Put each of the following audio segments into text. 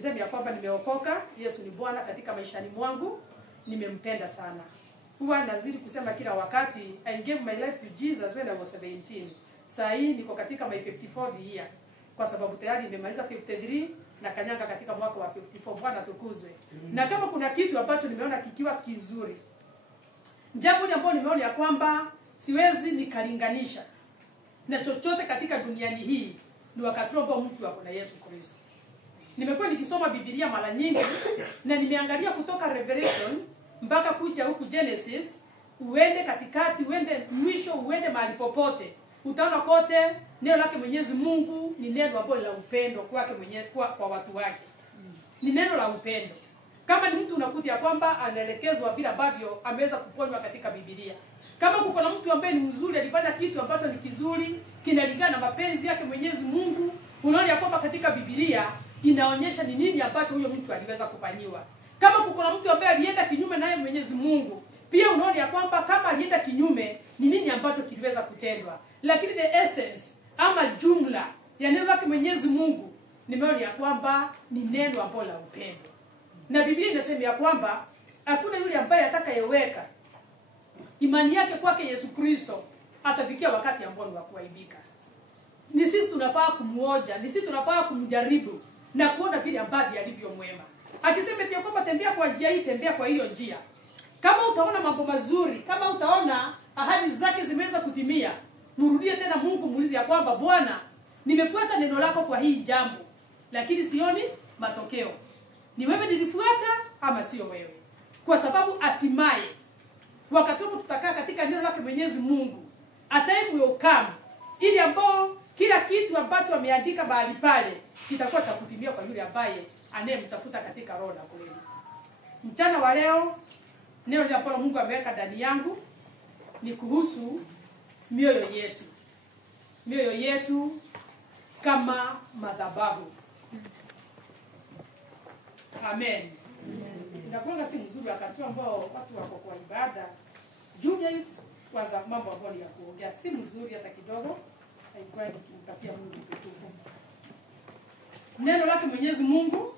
niseme ya kwamba nimeokoka, Yesu ni Bwana katika maishani mwangu, nimempenda sana. Huwa nazidi kusema kila wakati, I gave my life to Jesus when I was 17. Saa hii niko katika my 54th year. Kwa sababu tayari nimemaliza 53 na kanyanga katika mwaka wa 54. Bwana tukuzwe. Na kama kuna kitu ambacho nimeona kikiwa kizuri, jambo ambalo nimeona ya kwamba siwezi nikalinganisha na chochote katika duniani hii, ni wakati ambao mtu ako na Yesu Kristo. Nimekuwa nikisoma Biblia mara nyingi na nimeangalia kutoka Revelation mpaka kuja huku Genesis, uende katikati, uende mwisho, uende mahali popote, utaona kote neno lake Mwenyezi Mungu ni neno ambalo la upendo kwake mwenyewe, kwa watu wake. Ni neno la upendo. Kama ni mtu unakuta kwamba anaelekezwa vile ambavyo ameweza kuponywa katika Biblia. Kama kuko na mtu ambaye ni mzuri, alifanya kitu ambacho ni kizuri, kinalingana na mapenzi yake Mwenyezi Mungu, unaona kwamba katika Biblia inaonyesha ni nini ambacho huyo mtu aliweza kufanyiwa. Kama kuko na mtu ambaye alienda kinyume naye Mwenyezi Mungu, pia unaona kwamba kama alienda kinyume ni nini ambacho kiliweza kutendwa. Lakini the essence ama jumla ya neno lake Mwenyezi Mungu nimeona kwamba ni neno ambalo la upendo. Na Biblia inasema ya kwamba hakuna yule ambaye atakayeweka imani yake kwake Yesu Kristo atafikia wakati ambao ni wa kuaibika. Ni sisi tunafaa kumuoja, ni sisi tunafaa kumjaribu na kuona vile ambavyo alivyo mwema. Akisema eti kwamba tembea kwa njia hii, tembea kwa hiyo njia. Kama utaona mambo mazuri, kama utaona ahadi zake zimeweza kutimia, mrudie tena Mungu, muulize ya kwamba Bwana, nimefuata neno lako kwa hii jambo, lakini sioni matokeo. Ni wewe nilifuata ama sio wewe? Kwa sababu hatimaye wakati tutakaa katika neno lake Mwenyezi Mungu, ataimu ukame ili ambao kila kitu ambacho ameandika mahali pale kitakuwa takutimia kwa yule ambaye anayemtafuta katika roho na kweli. Mchana wa leo neno la Mungu ameweka ndani yangu ni kuhusu mioyo yetu. Mioyo yetu kama madhabahu. Amen. Inakuwa si mzuri wakati ambao watu wako kwa ibada. Judaism kwanza mambo ambayo ya kuongea si mzuri hata kidogo. Haikuwa nikimtakia Mungu kutukufu. Neno lake Mwenyezi Mungu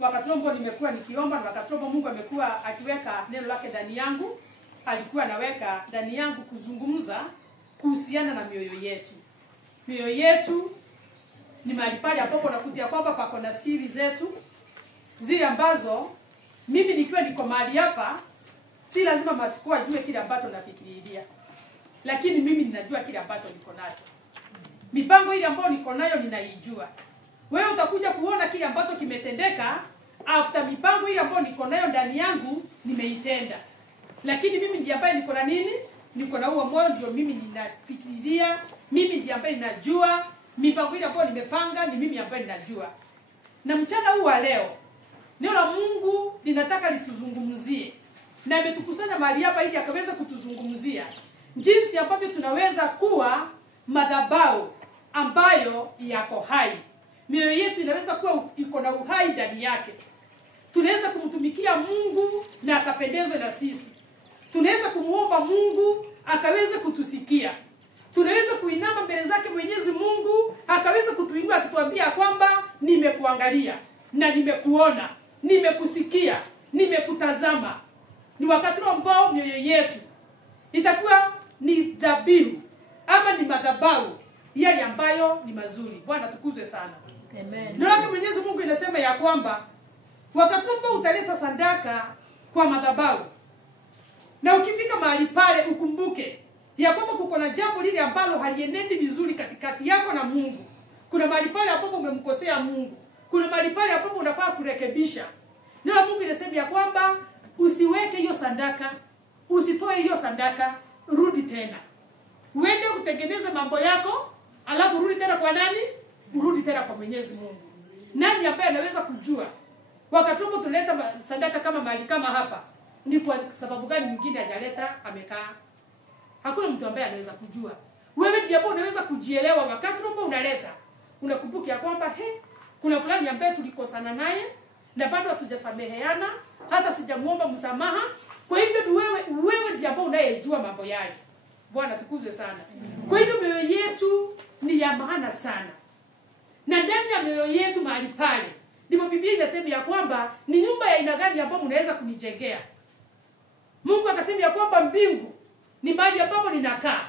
wakati ambao nimekuwa nikiomba, na wakati ambao Mungu amekuwa akiweka neno lake ndani yangu, alikuwa anaweka ndani yangu kuzungumza kuhusiana na mioyo yetu. Mioyo yetu ni mahali pale ambapo nakutia kwamba pako na siri zetu, zile ambazo mimi nikiwa niko mahali hapa si lazima masikuwa ajue kile ambacho nafikiria, lakini mimi ninajua kile ambacho niko nacho. Mipango ile ambayo niko nayo ninaijua. Wewe utakuja kuona kile ambacho kimetendeka after mipango ile ambayo niko nayo ndani yangu nimeitenda. Lakini mimi ndiye ambaye niko na nini? Niko na huo moyo, ndio mimi ninafikiria, mimi ndiye ambaye ninajua mipango ile ambayo nimepanga, ni mimi ambaye ninajua. Na mchana huu wa leo neno la Mungu linataka lituzungumzie, na ametukusanya mahali hapa ili akaweza kutuzungumzia jinsi ambavyo tunaweza kuwa madhabahu ambayo yako hai. Mioyo yetu inaweza kuwa iko na uhai ndani yake. Tunaweza kumtumikia Mungu na akapendezwe na sisi. Tunaweza kumuomba Mungu akaweza kutusikia. Tunaweza kuinama mbele zake Mwenyezi Mungu akaweza kutuinua akituambia kwamba nimekuangalia na nimekuona, nimekusikia, nimekutazama. Ni wakati ambao mioyo yetu itakuwa ni dhabihu ama ni madhabahu yale ambayo ni mazuri. Bwana tukuzwe sana. Amen. Neno Mwenyezi Mungu inasema ya kwamba wakati ambao utaleta sadaka kwa madhabahu, na ukifika mahali pale ukumbuke ya kwamba kuko na jambo lile ambalo halienendi vizuri katikati yako na Mungu. Kuna mahali pale ambapo umemkosea Mungu. Kuna mahali pale ambapo unafaa kurekebisha. Neno Mungu inasema ya kwamba usiweke hiyo sadaka, usitoe hiyo sadaka, rudi tena. Uende utengeneze mambo yako, alafu rudi tena kwa nani? Urudi tena kwa Mwenyezi Mungu. Nani ambaye anaweza kujua wakati ambapo tunaleta sadaka kama mahali kama hapa ni kwa sababu gani mwingine hajaleta amekaa? Hakuna mtu ambaye anaweza kujua. Wewe ndiye ambaye unaweza kujielewa wakati ambapo unaleta. Unakumbuka kwamba kuna fulani ambaye tulikosana naye na bado hatujasameheana, hata sijamuomba msamaha. Kwa hivyo wewe ndiye ambaye unayejua mambo yale. Bwana tukuzwe sana. Kwa hivyo mioyo yetu ni ya maana sana. Na ndani ya mioyo yetu mahali pale Ndipo Biblia inasema ya kwamba ni nyumba ya aina gani ambayo mnaweza kunijengea. Mungu akasema ya kwamba mbingu ni mahali ambapo ninakaa,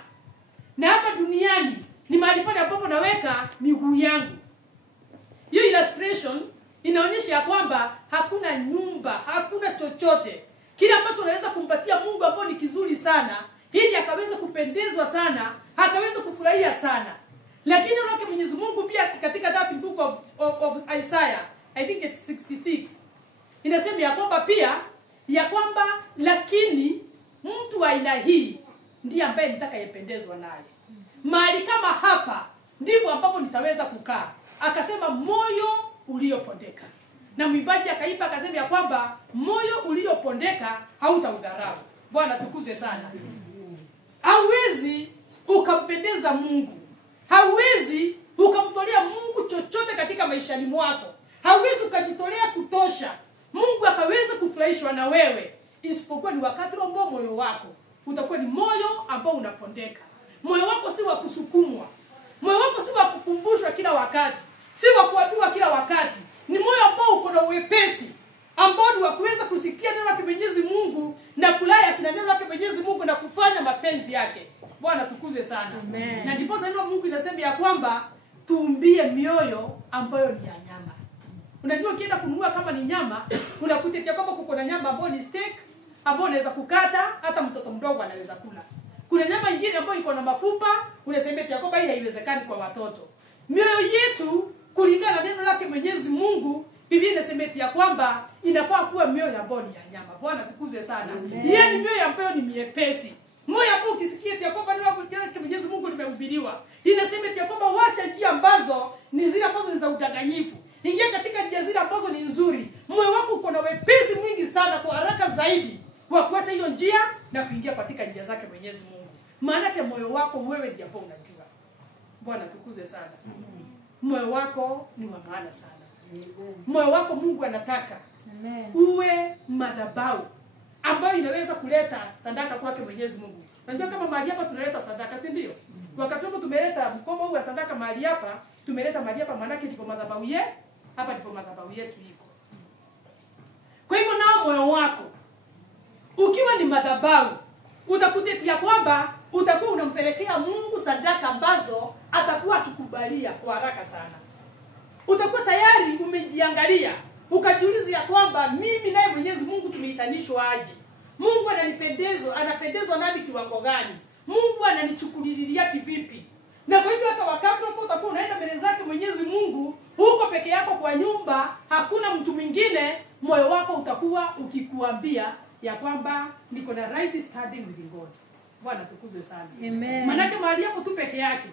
na hapa duniani ni mahali pale ambapo naweka miguu yangu. Hiyo illustration inaonyesha ya kwamba hakuna nyumba, hakuna chochote kile ambacho unaweza kumpatia Mungu ambao ni kizuri sana, ili akaweza kupendezwa sana, akaweza kufurahia sana. Lakini unaona Mwenyezi Mungu pia katika that book of Isaiah, I think it's 66, inasema ya kwamba pia ya kwamba lakini mtu wa aina hii ndiye ambaye nitakayependezwa naye. Mahali kama hapa ndipo ambapo nitaweza kukaa. Akasema moyo uliopondeka. Na mwimbaji akaipa akasema ya kwamba moyo uliopondeka hautaudharau. Bwana tukuzwe sana. Hauwezi ukampendeza Mungu. Hauwezi ukamtolea Mungu chochote katika maishani mwako. Hauwezi ukajitolea kutosha Mungu akaweza kufurahishwa na wewe, isipokuwa ni wakati ambao moyo wako utakuwa ni moyo ambao unapondeka. Moyo wako si wa kusukumwa. Moyo wako si wa kukumbushwa kila wakati. Si wa kuambiwa kila wakati. Ni moyo ambao uko na uwepesi, ambao ni wa kuweza kusikia neno la Mwenyezi Mungu na kulaya sina neno la Mwenyezi Mungu na kufanya mapenzi yake. Bwana tukuze sana. Amen. Na ndipo neno Mungu inasema ya kwamba tuumbie mioyo ambayo ni ya nyama. Unajua ukienda kununua kama ni nyama, unakuta kwamba kuko na nyama ambayo ni steak, ambayo unaweza kukata, hata mtoto mdogo anaweza kula. Kuna nyama nyingine ambayo iko na mafupa, unasema eti kwamba hii haiwezekani kwa watoto. Mioyo yetu kulingana na neno lake Mwenyezi Mungu, Biblia inasema eti kwamba inafaa kuwa mioyo ambayo ni ya nyama. Bwana tukuzwe sana. Yaani mioyo ambayo ni miepesi. Moyo ambao ukisikia eti kwamba neno lake Mwenyezi Mungu limehubiriwa, inasema eti kwamba wacha njia ambazo ni zile ambazo ni za udanganyifu. Ingia katika njia zile ambazo ni nzuri. Moyo wako uko na wepesi mwingi sana kwa haraka zaidi wa kuacha hiyo njia na kuingia katika njia zake Mwenyezi Mungu. Maana yake moyo wako wewe ndiye ambao unajua. Bwana tukuze sana. Moyo wako ni wa maana sana. Moyo wako Mungu anataka uwe madhabahu ambayo inaweza kuleta sadaka kwake Mwenyezi Mungu. Unajua kama mahali hapa tunaleta sadaka, si ndio? Wakati hapo tumeleta mkoba huu wa sadaka mahali hapa, tumeleta mahali hapa maana yake ndipo madhabahu yetu, hapa ndipo madhabahu yetu iko. Kwa hivyo nao moyo wako ukiwa ni madhabahu, utakutetea kwamba utakuwa unampelekea Mungu sadaka ambazo atakuwa akikubalia kwa haraka sana. Utakuwa tayari umejiangalia, ukajiuliza ya kwamba mimi naye Mwenyezi Mungu tumeitanishwa aje? Mungu anapendezwa nami kiwango gani? Mungu ananichukulilia kivipi? Na kwa hivyo hata wakati hapo utakuwa unaenda mbele zake Mwenyezi Mungu, huko peke yako kwa nyumba, hakuna mtu mwingine, moyo wako utakuwa ukikuambia ya kwamba niko na right standing with God. Bwana tukuzwe sana. Amen. Maana mahali hapo tu peke yake,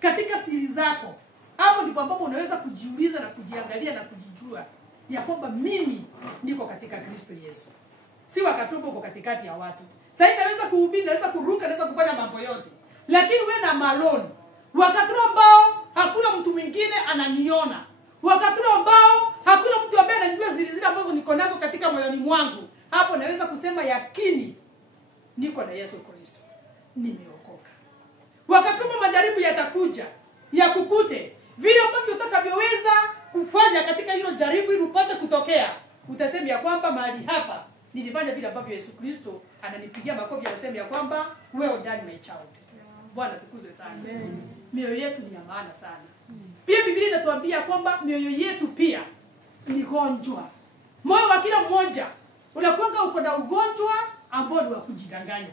katika siri zako, hapo ndipo ambapo unaweza kujiuliza na kujiangalia na kujijua ya kwamba mimi niko katika Kristo Yesu. Si wakati uko katikati ya watu. Sasa naweza kuhubiri, naweza kuruka, naweza kufanya mambo yote. Lakini wewe na malone, wakati ambao hakuna mtu mwingine ananiona, wakati ambao hakuna mtu ambaye anajua siri zile ambazo niko nazo katika moyoni mwangu, hapo naweza kusema yakini niko na Yesu Kristo, nimeokoka. Wakati majaribu yatakuja yakukute, vile ambavyo utakavyoweza kufanya katika hilo jaribu ili upate kutokea, utasema ya kwamba mahali hapa nilifanya vile ambavyo Yesu Kristo ananipigia makofi, anasema ya kwamba wewe ndani my child. Bwana tukuzwe sana. Amen. Mioyo yetu ni ya maana sana. Pia Biblia inatuambia kwamba mioyo yetu pia ni gonjwa. Moyo wa kila mmoja unakuwa uko na ugonjwa ambao ni wa kujidanganya.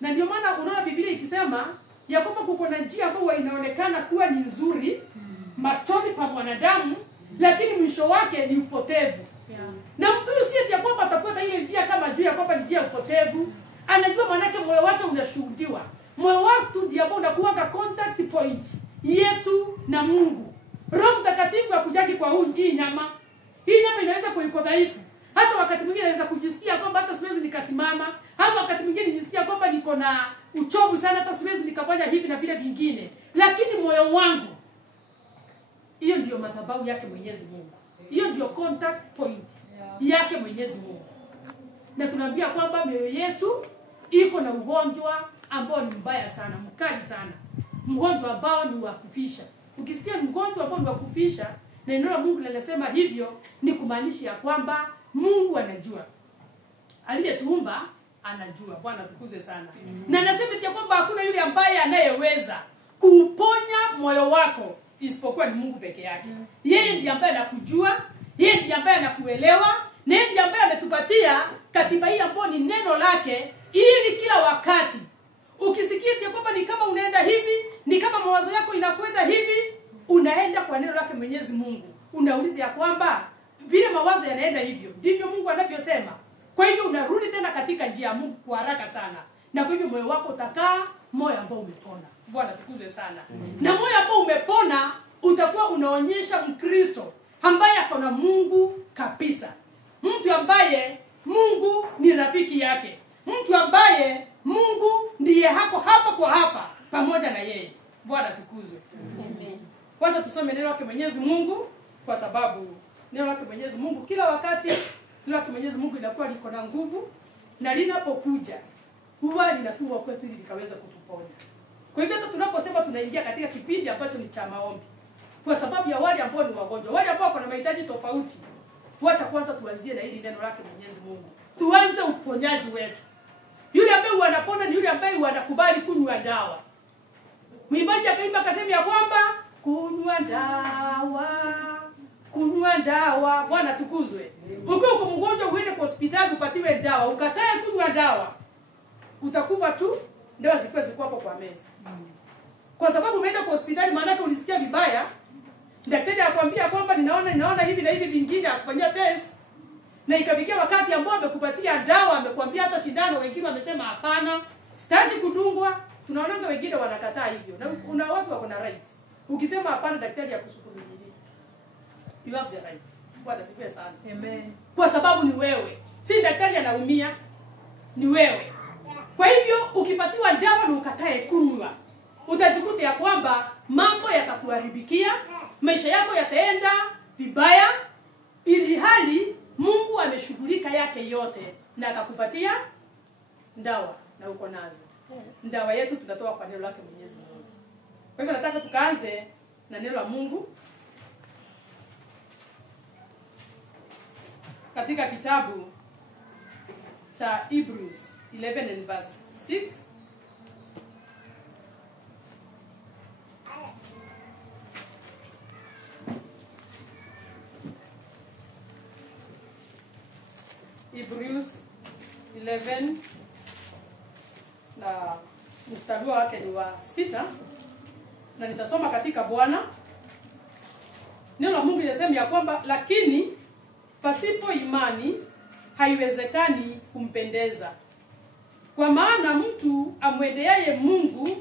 Na ndio maana unaona Biblia ikisema ya kwamba kuko na njia ambayo inaonekana kuwa ni nzuri machoni pa mwanadamu, lakini mwisho wake ni upotevu. Na mtu si eti kwamba atafuata ile njia kama juu ya kwamba ni njia upotevu, anajua maana yake moyo wake unashuhudiwa. Moyo wako ndiye ambao unakuwa contact point yetu na Mungu. Roho Mtakatifu akujaki kwa hii nyama. Hii nyama inaweza kuwa dhaifu. Hata wakati mwingine anaweza kujisikia kwamba hata siwezi nikasimama, hata wakati mwingine nijisikia kwamba niko na uchovu sana, hata siwezi nikafanya hivi na vile vingine. Lakini moyo wangu, hiyo ndio madhabahu yake Mwenyezi Mungu. Hiyo ndio contact point yake Mwenyezi Mungu. Na tunaambia kwamba mioyo yetu iko na ugonjwa ambao ni mbaya sana, mkali sana. Mgonjwa ambao ni wa kufisha. Ukisikia mgonjwa ambao ni wa kufisha, neno la Mungu linasema hivyo ni kumaanisha ya kwamba Mungu anajua. Aliyetuumba anajua. Bwana tukuze sana. Na nasema ya kwamba hakuna yule ambaye anayeweza kuuponya moyo wako isipokuwa ni Mungu peke yake. Yeye ndiye ambaye anakujua, yeye ndiye ambaye anakuelewa, na yeye ndiye ambaye ametupatia katiba hii ambayo ni neno lake, ili kila wakati ukisikia ya kwamba ni kama unaenda hivi, ni kama mawazo yako inakwenda hivi, unaenda kwa neno lake Mwenyezi Mungu. Unauliza ya kwamba vile mawazo yanaenda hivyo ndivyo Mungu anavyosema. Kwa hivyo unarudi tena katika njia ya Mungu kwa haraka sana. Na kwa hivyo moyo wako utakaa moyo ambao umepona. Bwana tukuzwe sana. Na moyo ambao umepona utakuwa unaonyesha Mkristo ambaye ako na Mungu kabisa. Mtu ambaye Mungu ni rafiki yake. Mtu ambaye Mungu ndiye hako hapa kwa hapa pamoja na yeye. Bwana tukuzwe. Amen. Kwanza tusome neno lake Mwenyezi Mungu, kwa sababu neno lake Mwenyezi Mungu kila wakati, neno lake Mwenyezi Mungu linakuwa liko na nguvu, na linapokuja huwa linatumwa kwetu ili likaweza kutuponya. Kwa hivyo hata tunaposema tunaingia katika kipindi ambacho ni cha maombi, kwa sababu ya wale ambao ni wagonjwa, wale ambao wana mahitaji tofauti, wacha kwanza tuanzie na hili neno lake Mwenyezi Mungu. Tuanze uponyaji wetu. Yule ambaye wanapona ni yule ambaye wanakubali kunywa dawa. Mwimbaji akaimba akasema ya kwamba kunywa dawa. Bwana tukuzwe. Ukiwa uko mgonjwa uende kwa hospitali upatiwe dawa, ukatae kunywa dawa, utakufa tu, dawa ziko hapo kwa meza. Kwa sababu umeenda kwa hospitali maana yake ulisikia vibaya, daktari akwambia kwamba ninaona hivi na hivi vingine, akufanyia test, na ikafikia wakati ambao amekupatia dawa, amekwambia hata shindano, wengine wamesema hapana, sitaki kudungwa. Tunaona wengine wanakataa hivyo. Na kuna watu wako na right. Ukisema hapana, daktari akusukumilia. You have the right. Bwana sifiwe sana. Amen. Kwa sababu ni wewe. Si daktari anaumia, ni wewe. Kwa hivyo ukipatiwa dawa na ukatae kunywa, utajikuta ya kwamba mambo yatakuharibikia, maisha yako yataenda vibaya, ili hali Mungu ameshughulika yake yote na akakupatia dawa na uko nazo. Dawa yetu tunatoa kwa neno lake Mwenyezi Mungu. Kwa hivyo nataka tukaanze na neno la Mungu katika kitabu cha Hebrews 11 and verse 6. Hebrews 11 na mstari wake ni wa 6, na nitasoma katika Bwana. Neno la Mungu linasema ya kwamba lakini pasipo imani haiwezekani kumpendeza. Kwa maana mtu amwendeaye Mungu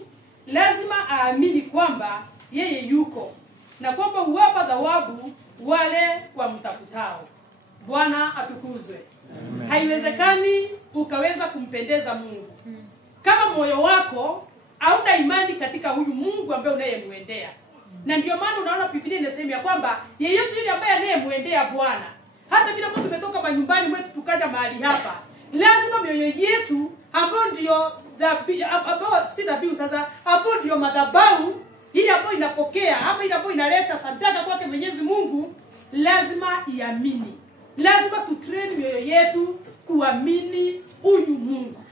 lazima aamini kwamba yeye yuko, na kwamba huwapa thawabu wale wamtafutao. Bwana atukuzwe. Amen. Haiwezekani ukaweza kumpendeza Mungu kama moyo wako hauna imani katika huyu Mungu ambaye unayemwendea. Na ndio maana unaona Biblia inasema ya kwamba yeyote yule ambaye anayemwendea Bwana, hata bila mtu tumetoka manyumbani mwetu tukaja mahali hapa, lazima mioyo yetu ambayo ndio ambayo si dhabihu sasa, ambayo ndio madhabahu ile ambayo inapokea ama ile ambayo inaleta sadaka kwake Mwenyezi Mungu, lazima iamini. Lazima tutrain mioyo yetu kuamini huyu Mungu.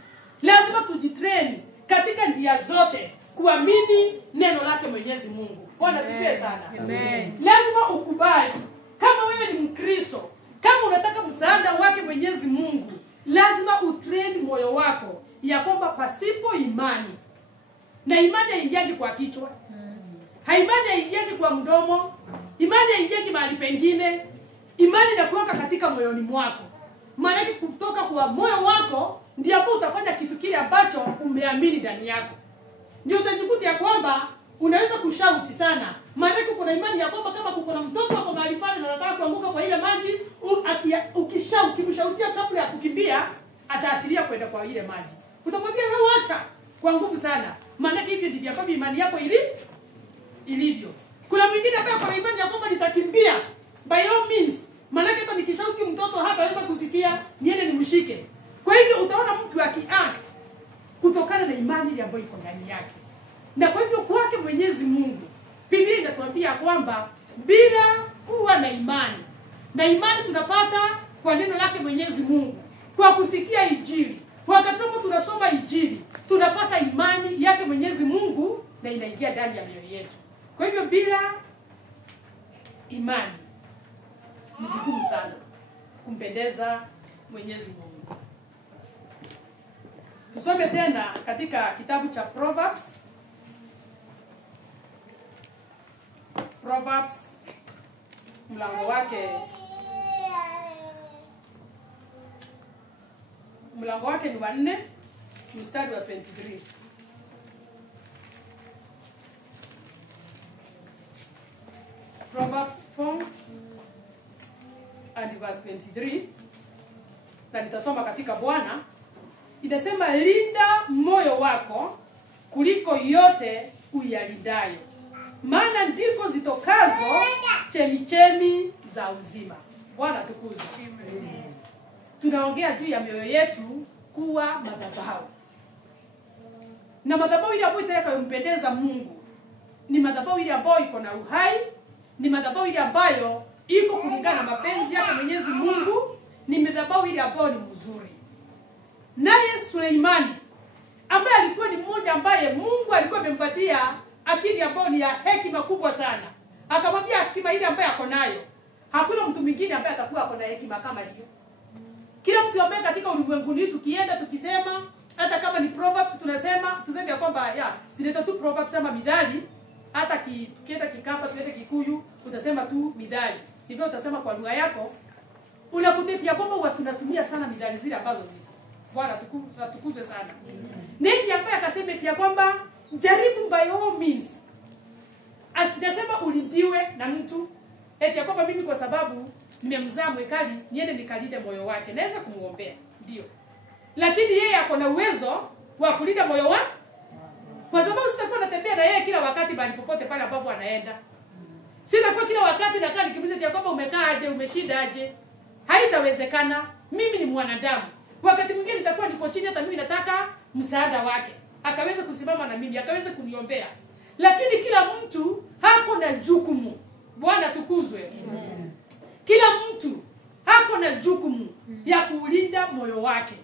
Lazima tujitrain katika njia zote kuamini neno lake Mwenyezi Mungu. Bwana sifiwe sana. Amen. Lazima ukubali kama wewe ni Mkristo, kama unataka msaada wake Mwenyezi Mungu, lazima utrain moyo wako ya kwamba pasipo imani, na imani haingiagi kwa kichwa, imani haingiagi kwa mdomo, imani haingiagi mahali pengine. Imani inakuwa katika moyoni mwako. Maana kutoka kwa moyo wako ndio hapo utafanya kitu kile ambacho umeamini ndani yako. Ndio utajikuta ya kwamba unaweza kushauti sana. Maana kuna imani ya kwamba kama kuko na mtoto wako mahali pale na anataka kuanguka kwa ile maji, ukimshautia kabla ya kukimbia, ataachilia kwenda kwa ile maji. Utamwambia wewe acha kwa nguvu sana. Maana hivyo ndivyo kama imani yako ilivyo. Kuna mwingine ambaye kwa imani ya kwamba nitakimbia by all means, maana hata nikishauti mtoto hataweza kusikia, niende nimshike. Kwa hivyo utaona mtu akiact kutokana na imani ile ambayo iko ndani yake. Na kwa hivyo kwake Mwenyezi Mungu, Biblia inatuambia kwamba bila kuwa na imani. Na imani tunapata kwa neno lake Mwenyezi Mungu, kwa kusikia Injili. Wakati ambapo tunasoma Injili, tunapata imani yake Mwenyezi Mungu na inaingia ndani ya mioyo yetu. Kwa hivyo bila imani ni vigumu sana kumpendeza Mwenyezi Mungu. Tusome tena katika kitabu cha Proverbs. Proverbs mlango wake ni wa 4 mstari wa 23. Proverbs 4 and verse 23. Na nitasoma katika Bwana. Inasema, linda moyo wako kuliko yote uyalindayo, maana ndiko zitokazo chemichemi za uzima. Bwana tukuzwe. Tunaongea juu ya mioyo yetu kuwa madhabahu. Na madhabahu ile ambayo itakayompendeza Mungu ni madhabahu ile ambayo iko na uhai, ni madhabahu ile ambayo iko kulingana na mapenzi yake Mwenyezi Mungu, ni madhabahu ile ambayo ni mzuri. Naye Suleimani ambaye alikuwa ni mmoja ambaye Mungu alikuwa amempatia akili ambayo ni ya hekima kubwa sana. Akamwambia hekima ile ambayo ako nayo, hakuna mtu mwingine ambaye atakuwa ako na hekima kama hiyo. Kila mtu ambaye katika ulimwengu huu tukienda tukisema, hata kama ni Proverbs tunasema, tuseme kwamba zinaitwa tu Proverbs ama Mithali, hata tukienda Kikapa, tuende Kikuyu, utasema tu Mithali. Hivyo utasema kwa lugha yako, unakutetea kwamba huwa tunatumia sana Mithali zile ambazo zipo. Bwana tukuzwe sana. Neti ambaye akasema ya kwamba jaribu by all means. Asijasema ulindiwe na mtu. Eti ya kwamba mimi kwa sababu nimemzaa mwekali niende nikalinde moyo wake. Naweza kumuombea, ndio. Lakini yeye ako na uwezo wa kulinda moyo wake. Kwa sababu sitakuwa natembea na yeye kila wakati bali popote pale ambapo anaenda. Sitakuwa kila wakati nakaa nikimuuliza ya kwamba umekaa aje, umeshinda aje. Haitawezekana. Mimi ni mwanadamu. Wakati mwingine nitakuwa niko chini, hata mimi nataka msaada wake. Akaweza kusimama na mimi, akaweza kuniombea. Lakini kila mtu hako na jukumu. Bwana tukuzwe. Kila mtu hako na jukumu ya kuulinda moyo wake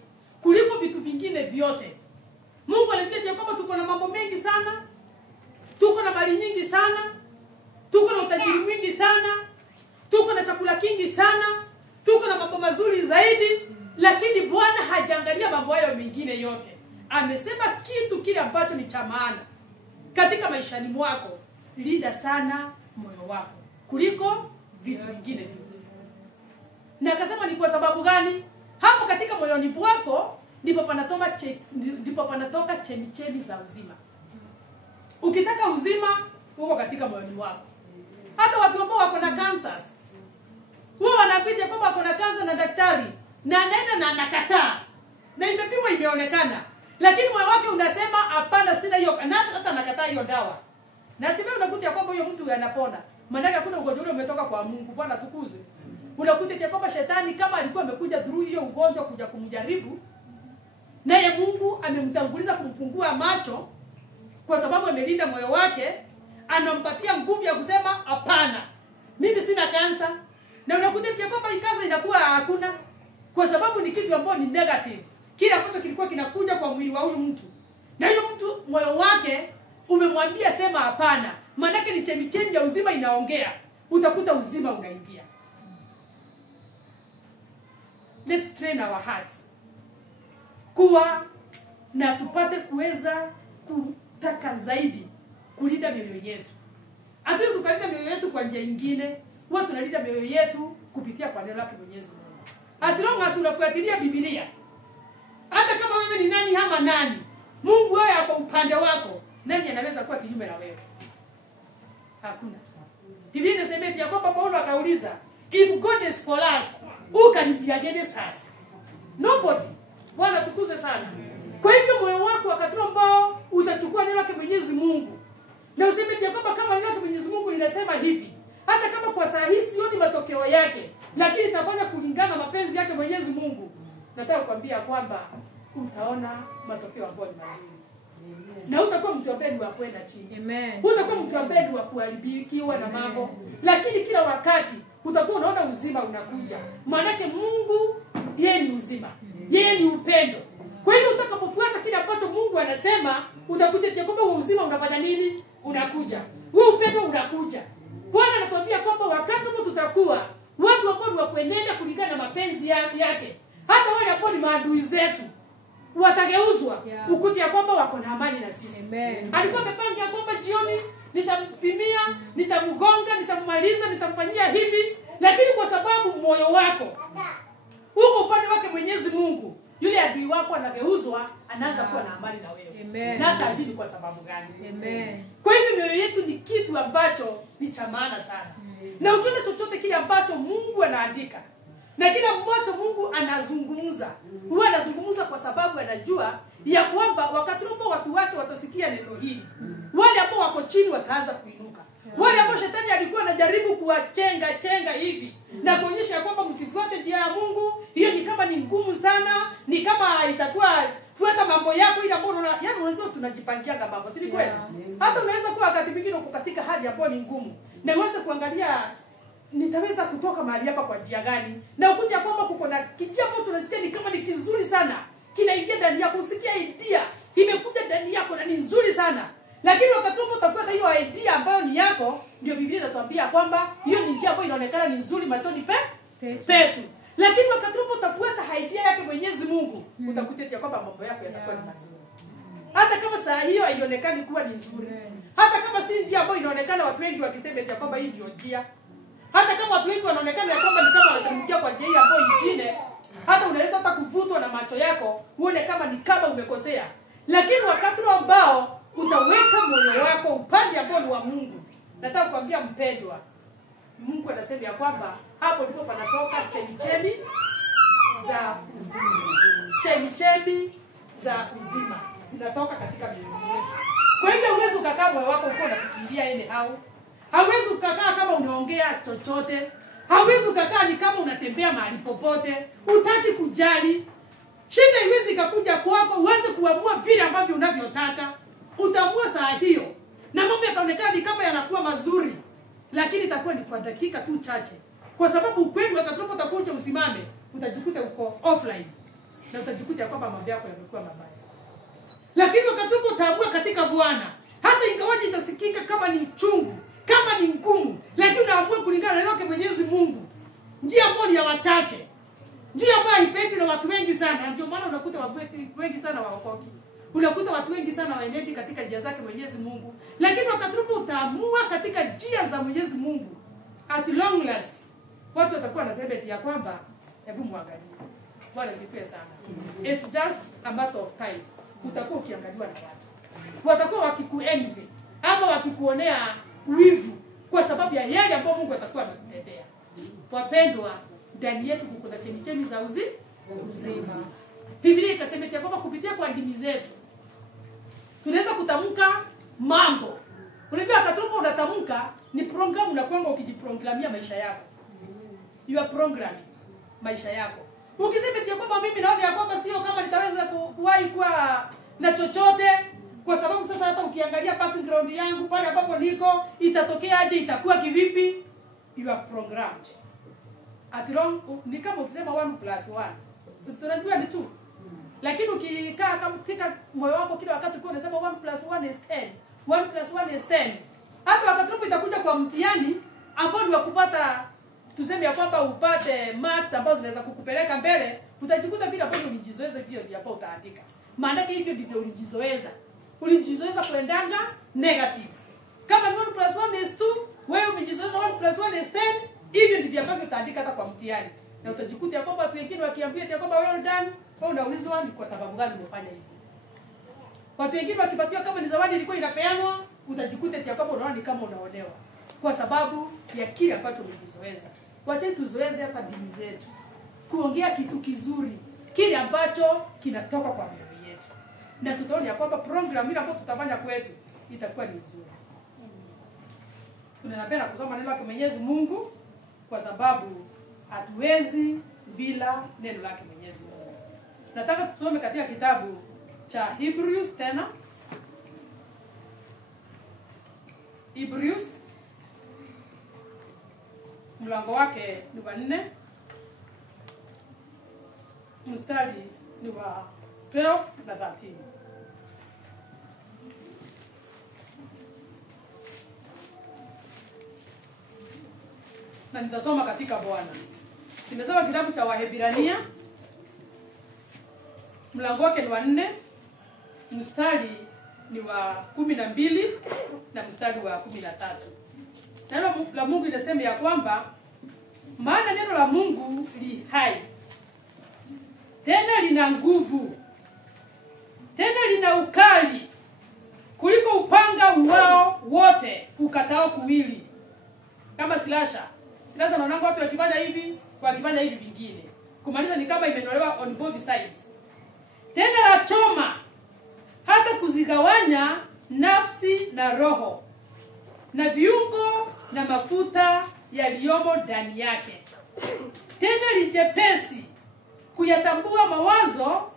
kuliko vitu vingine vyote. Mungu aliniambia kwamba tuko na mambo mengi sana. Tuko na mali nyingi sana. Tuko na utajiri mwingi sana. Tuko na chakula kingi sana. Tuko na mambo mazuri zaidi. Lakini Bwana hajaangalia mambo hayo mengine yote. Amesema kitu kile ambacho ni cha maana katika maishani mwako, linda sana moyo wako kuliko vitu vingine vyote. Na akasema ni kwa sababu gani? Hapo katika moyoni mwako ndipo panatoka chemichemi za uzima. Ukitaka uzima uko katika moyoni mwako. Hata watu ambao wako na cancers, wao wanakuja kwamba wako na cancer na daktari, na anaenda na anakataa. Na imepimwa imeonekana. Lakini moyo wake unasema hapana, sina hiyo, hata anakataa hiyo dawa. Na hatimaye unakuta kwamba huyo mtu anapona. Maana hakuna ugonjwa ule umetoka kwa Mungu. Bwana tukuzwe. Unakuta kwamba shetani kama alikuwa amekuja through hiyo ugonjwa kuja kumjaribu, naye Mungu amemtanguliza kumfungua macho kwa sababu amelinda moyo wake, anampatia nguvu ya kusema hapana, mimi sina kansa. Na unakuta kwamba kansa inakuwa hakuna kwa sababu ni kitu ambacho ni negative. Kile ambacho kilikuwa kinakuja kwa mwili wa huyu mtu. Na huyo mtu moyo wake umemwambia sema hapana. Maana yake ni chemichemi ya uzima inaongea. Utakuta uzima unaingia. Let's train our hearts. Kuwa na tupate kuweza kutaka zaidi kulinda mioyo yetu. Hatuwezi kulinda mioyo yetu kwa njia nyingine. Huwa tunalinda mioyo yetu kupitia kwa neno lake Mwenyezi Mungu. As long as unafuatilia Biblia, hata kama wewe ni nani ama nani, Mungu wewe hapo upande wako, nani anaweza kuwa kinyume na wewe? Hakuna. Biblia inasema ya kwamba Paulo akauliza, if God is for us, who can be against us? Nobody. Bwana tukuzwe sana. Kwa hivyo moyo wako wakati ambao utachukua neno lake Mwenyezi Mungu, na useme ya kwamba kama neno lake Mwenyezi Mungu linasema hivi, hata kama kwa saa hii sioni matokeo yake, lakini itafanya kulingana na mapenzi yake Mwenyezi Mungu, nataka kukwambia kwamba utaona matokeo ambayo ni mazuri. Na utakuwa mtu ambaye ni wa kwenda chini. Amen. Utakuwa mtu ambaye ni wa kuharibikiwa na mambo. Lakini kila wakati utakuwa unaona uzima unakuja. Maana Mungu yeye ni uzima. Yeye ni upendo. Kwa hiyo utakapofuata kile ambacho Mungu anasema, utakuja kwamba uzima unafanya nini? Unakuja. Huo upendo unakuja. Bwana anatuambia kwamba wakati ambao tutakuwa watu ambao ni wa kuenenda kulingana na mapenzi yake, hata wale ambao ni maadui zetu watageuzwa, ukuti ya kwamba wako na amani na sisi. Amen. Alikuwa amepanga kwamba jioni nitampimia, nitamgonga, nitammaliza, nitamfanyia hivi, lakini kwa sababu moyo wako uko upande wake Mwenyezi Mungu, yule adui wako anageuzwa, anaanza kuwa na amani na wewe. Amen. Na tajiri kwa sababu gani? Amen. Kwa hivyo mioyo yetu ni kitu ambacho ni cha maana sana. Na ukiona chochote kile ambacho Mungu anaandika na kile ambacho Mungu anazungumza, huwa anazungumza kwa sababu anajua ya kwamba wakati ambapo watu wake watasikia neno hili, wale ambao wako chini wataanza kuinuka. Wale ambao shetani alikuwa anajaribu kuwachenga hivi na kuonyesha kwamba msifuate njia ya Mungu, hiyo ni kama ni ngumu sana, ni kama itakuwa fuata mambo yako ile ambayo unaona, yaani unajua tunajipangia mambo, si kweli? Hata unaweza kuwa wakati mwingine uko katika hali ambayo ni ngumu na uanze kuangalia nitaweza kutoka mahali hapa kwa njia gani, na ukuja kwamba kuko na kijia ambacho tunasikia ni kama ni kizuri sana, kinaingia ndani yako, usikia idea imekuja ndani yako na ni nzuri sana. Lakini wakati utafuata hiyo idea ambayo ni yako, ndio Biblia inatuambia kwamba hiyo ni njia ambayo inaonekana ni nzuri machoni petu. Lakini wakati utafuata idea yake Mwenyezi Mungu, utakutetea kwamba mambo yako yatakuwa ni mazuri. Hata kama saa hiyo haionekani kuwa ni nzuri. Hata kama si njia ambayo inaonekana watu wengi wakisema eti kwamba hii ndio njia. Hata kama watu wengi wanaonekana ya kwamba ni kama wanatamkia kwa njia ambayo nyingine, hata unaweza hata kuvutwa na macho yako, uone kama ni kama umekosea. Lakini wakati ambao utaweka moyo wako upande ambao ni wa Mungu, nataka kukwambia mpendwa, Mungu anasema ya kwamba hapo ndipo panatoka chemichemi za uzima. Chemichemi za uzima zinatoka katika mioyo yetu. Kwa hivyo huwezi ukakaa moyo wako uko unafikiria ile hao. Hauwezi ukakaa kama unaongea chochote. Hauwezi ukakaa ni kama unatembea mahali popote. Hutaki kujali. Shida iwezi ikakuja kwako uanze kuamua vile ambavyo unavyotaka. Utaamua saa hiyo. Na mambo yataonekana ni kama yanakuwa mazuri. Lakini itakuwa ni kwa dakika tu chache. Kwa sababu ukweli wakati utakuja usimame, utajikuta uko offline. Na utajikuta kwamba mambo yako yamekuwa mabaya. Lakini wakati utaamua katika Bwana, hata ingawaje itasikika kama ni chungu, kama ni ngumu, lakini unaamua kulingana na neno la Mwenyezi Mungu. Njia ambayo ni ya wachache. Njia ambayo haipendwi na watu wengi sana. Ndio maana unakuta watu wengi sana waokoki. Unakuta watu wengi sana waenendi katika njia zake Mwenyezi Mungu. Lakini wakati utaamua katika njia za Mwenyezi Mungu, at long last, watu watakuwa wanasema eti ya kwamba hebu muangalie. Bwana sifiwe sana. It's just a matter of time. Utakuwa ukiangaliwa na watu. Watakuwa wakikuenvy ama wakikuonea wivu kwa sababu ya yale ambayo Mungu atakuwa amekutendea. Wapendwa, ndani yetu kuna chemichemi za uzima. Biblia ikasema kwamba kupitia kwa ndimi zetu tunaweza kutamka mambo. Unajua wakati unatamka ni program unakwanga ukijiprogramia maisha yako. You are programming maisha yako. Ukisema kwamba mimi naona ya kwamba sio kama nitaweza kuwahi kuwa na chochote, kwa sababu sasa hata ukiangalia background yangu pale ambapo niko itatokea aje, itakuwa kivipi, you are programmed. At long ni kama ukisema 1+1. So tunajua ni 2. Lakini ukikaa kama katika moyo wako kila wakati uko unasema 1+1 is 10. 1+1 is 10. Hata wakati itakuja kwa mtihani ambao ni kupata, tuseme ya kwamba upate maths ambazo zinaweza kukupeleka mbele, utajikuta bila bado ulijizoeza hiyo ndio hapo utaandika. Maana hivyo ndivyo ulijizoeza. Ulijizoeza kuendanga negative. Kama 1+1 is 2, wewe umejizoeza 1+1 is 10, hivyo ndivyo ambavyo utaandika hata kwa mtihani. Na utajikuta kwamba watu wengine wakiambia ya kwamba well done, wewe unaulizwa ni kwa sababu gani umefanya hivi. Watu wengine wakipatiwa kama ni zawadi ilikuwa inapeanwa, utajikuta ya kwamba unaona ni kama unaonewa kwa sababu ya kile ambacho umejizoeza. Wacha tuzoeze hapa dini zetu kuongea kitu kizuri, kile ambacho kinatoka kwa mioyo yetu. Na tutaona kwamba program ile ambayo tutafanya kwetu itakuwa ni nzuri. Tunapenda kusoma neno la Mwenyezi Mungu kwa sababu hatuwezi bila neno la Mwenyezi Mungu. Nataka tusome katika kitabu cha Hebrews tena Hebrews mlango wake ni wa 4 mstari ni wa 12 na 13. Na nitasoma katika Bwana. Nimesoma kitabu cha Wahebrania mlango wake ni wa 4 mstari ni wa 12 na mstari wa 13. Neno la Mungu linasema ya kwamba maana neno la Mungu li hai, tena lina nguvu, tena lina ukali kuliko upanga uwao wote ukatao kuwili. Kama silasha naona watu wakifanya hivi, wakifanya hivi vingine. Kumaanisha ni kama imenolewa on both sides. Tena la choma hata kuzigawanya nafsi na roho na viungo na mafuta yaliyomo ndani yake. Tena lijepesi kuyatambua mawazo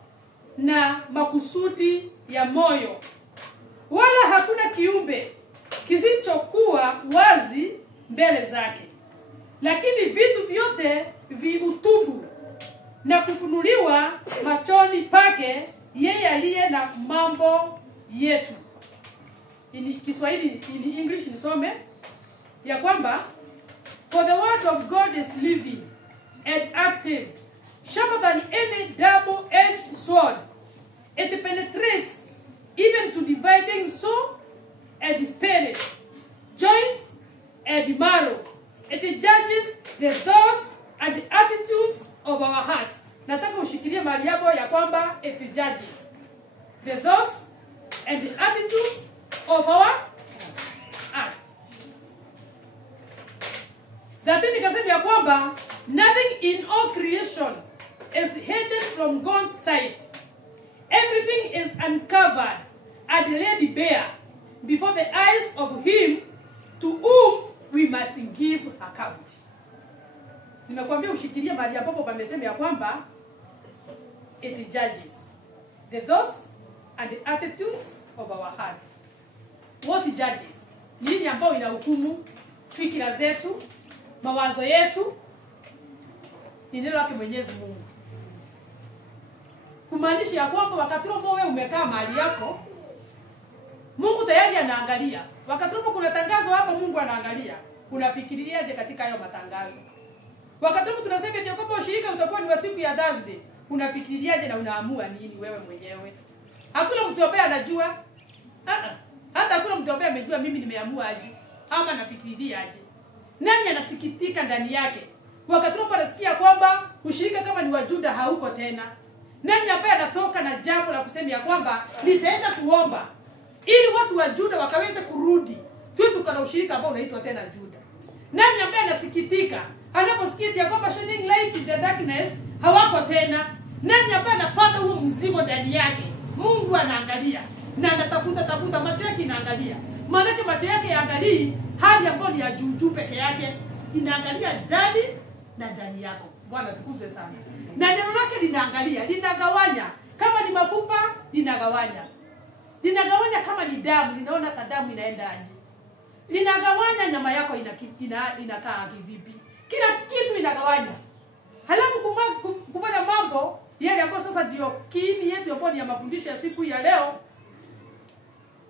na makusudi ya moyo. Wala hakuna kiumbe kisichokuwa wazi mbele zake. Lakini vitu vyote viutubu na kufunuliwa machoni pake yeye aliye na mambo yetu. In Kiswahili, in English nisome ya kwamba for the word of God is living and active, sharper than any double-edged sword. It penetrates even to dividing soul and spirit, joints and marrow. It judges the thoughts and the attitudes of our hearts. Nataka ushikilie mahali hapo ya kwamba it judges the thoughts and the attitudes of our hearts. That nikasema ya kwamba nothing in all creation is hidden from God's sight. Everything is uncovered and laid bare before the eyes of him to whom we must give account. Nimekuambia ushikilie mahali hapo pamesema ya kwamba it judges the thoughts and the attitudes of our hearts. What judges? Nini ambao inahukumu fikira zetu, mawazo yetu? Ni neno lake Mwenyezi Mungu. Kumaanisha ya kwamba wakati ambao wewe umekaa mahali yako, Mungu tayari anaangalia. Wakati ambapo kuna tangazo hapo, Mungu anaangalia. Unafikiriaje katika hayo matangazo? Wakati ambapo tunasema ndio kwamba ushirika utakuwa ni wa siku ya Thursday, unafikiriaje na unaamua nini wewe mwenyewe? Hakuna mtu ambaye anajua. Hata hakuna mtu ambaye amejua mimi nimeamua aje ama nafikiria aje. Nani anasikitika ndani yake wakati ambapo anasikia kwamba ushirika kama ni wa Juda hauko tena? Nani ambaye anatoka na jambo la kusema ya kwamba nitaenda kuomba ili watu wa Juda wakaweze kurudi, tuko na ushirika ambao unaitwa tena Juda? Nani ambaye anasikitika anaposikia ya kwamba shining light in the darkness hawako tena? Nani ambaye anapata huo mzigo ndani yake? Mungu anaangalia na anatafuta, macho yake inaangalia. Maana macho yake yaangalii hali ambayo ni ya juu peke yake, inaangalia ndani na ndani yako. Bwana tukuzwe sana. Na neno lake linaangalia, linagawanya. Kama ni mafupa, linagawanya. Linagawanya kama ni damu, linaona damu inaenda aje. Linagawanya nyama yako inakaa vipi. Kila kitu inagawanya. Halafu kufanya mambo yale ambayo sasa ndio kiini yetu ambayo ni ya mafundisho ya siku ya leo,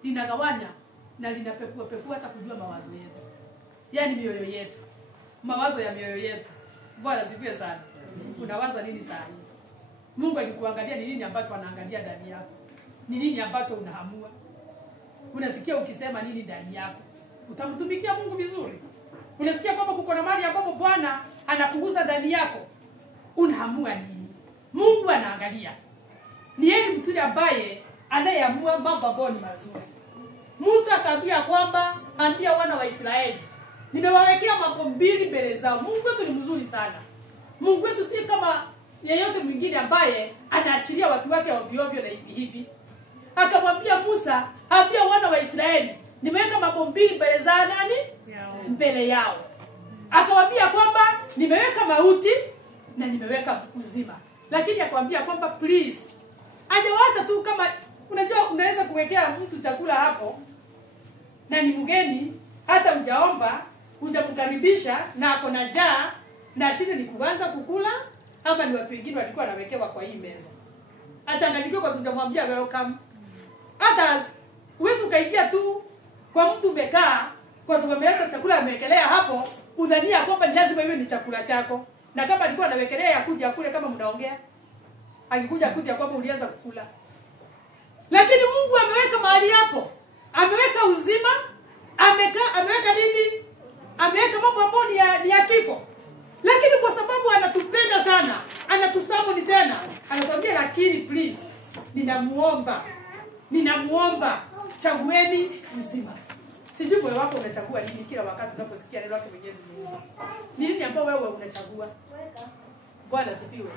linagawanya na linapekua hata kujua mawazo yetu. Yaani mioyo yetu. Mawazo ya mioyo yetu. Bwana sifiwe sana. Unawaza nini saa hii? Mungu akikuangalia ni nini ambacho anaangalia ndani yako? Ni nini ambacho unahamua? Unasikia ukisema nini ndani yako? Utamtumikia Mungu vizuri? Unasikia kwamba kuko na mali ambapo Bwana anakugusa ndani yako? Unahamua nini? Mungu anaangalia. Ni yeye mtu ambaye anayeamua mambo ambayo ni mazuri. Musa akaambia kwamba ambia wana wa Israeli, nimewawekea mambo mbili mbele zao. Mungu wetu ni mzuri sana. Mungu wetu si kama yeyote mwingine ambaye anaachilia watu wake ovyo ovyo na hivi. Akamwambia Musa, ambia wana wa Israeli, nimeweka mambo mbili mbele za nani? Mbele yao. Akamwambia kwamba nimeweka mauti na nimeweka uzima. Lakini akamwambia kwamba please, ajewacha tu kama unajua unaweza kuwekea mtu chakula hapo na ni mgeni, hata hujaomba, hujamkaribisha na ako na njaa, na shida ni kuanza kukula ama ni watu wengine walikuwa wanawekewa kwa hii meza. Achanganyikiwe kwa sababu hujamwambia welcome. Hata uwezo ukaingia tu kwa mtu umekaa kwa sababu ameleta chakula amewekelea hapo, udhania kwamba lazima iwe ni chakula chako. Na kama alikuwa anawekelea ya kuja kule kama mnaongea, akikuja kuja kwamba ulianza kukula. Lakini Mungu ameweka mahali hapo. Ameweka uzima, ameweka nini? Ameweka mambo ambayo ni ya kifo. Lakini kwa sababu anatupenda sana, anatusamoni tena, anatuambia lakini please, ninamuomba chagueni uzima. Sijui wewe wako unachagua nini kila wakati unaposikia neno lake Mwenyezi Mungu. Ni nini ambao wewe unachagua? Bwana asifiwe.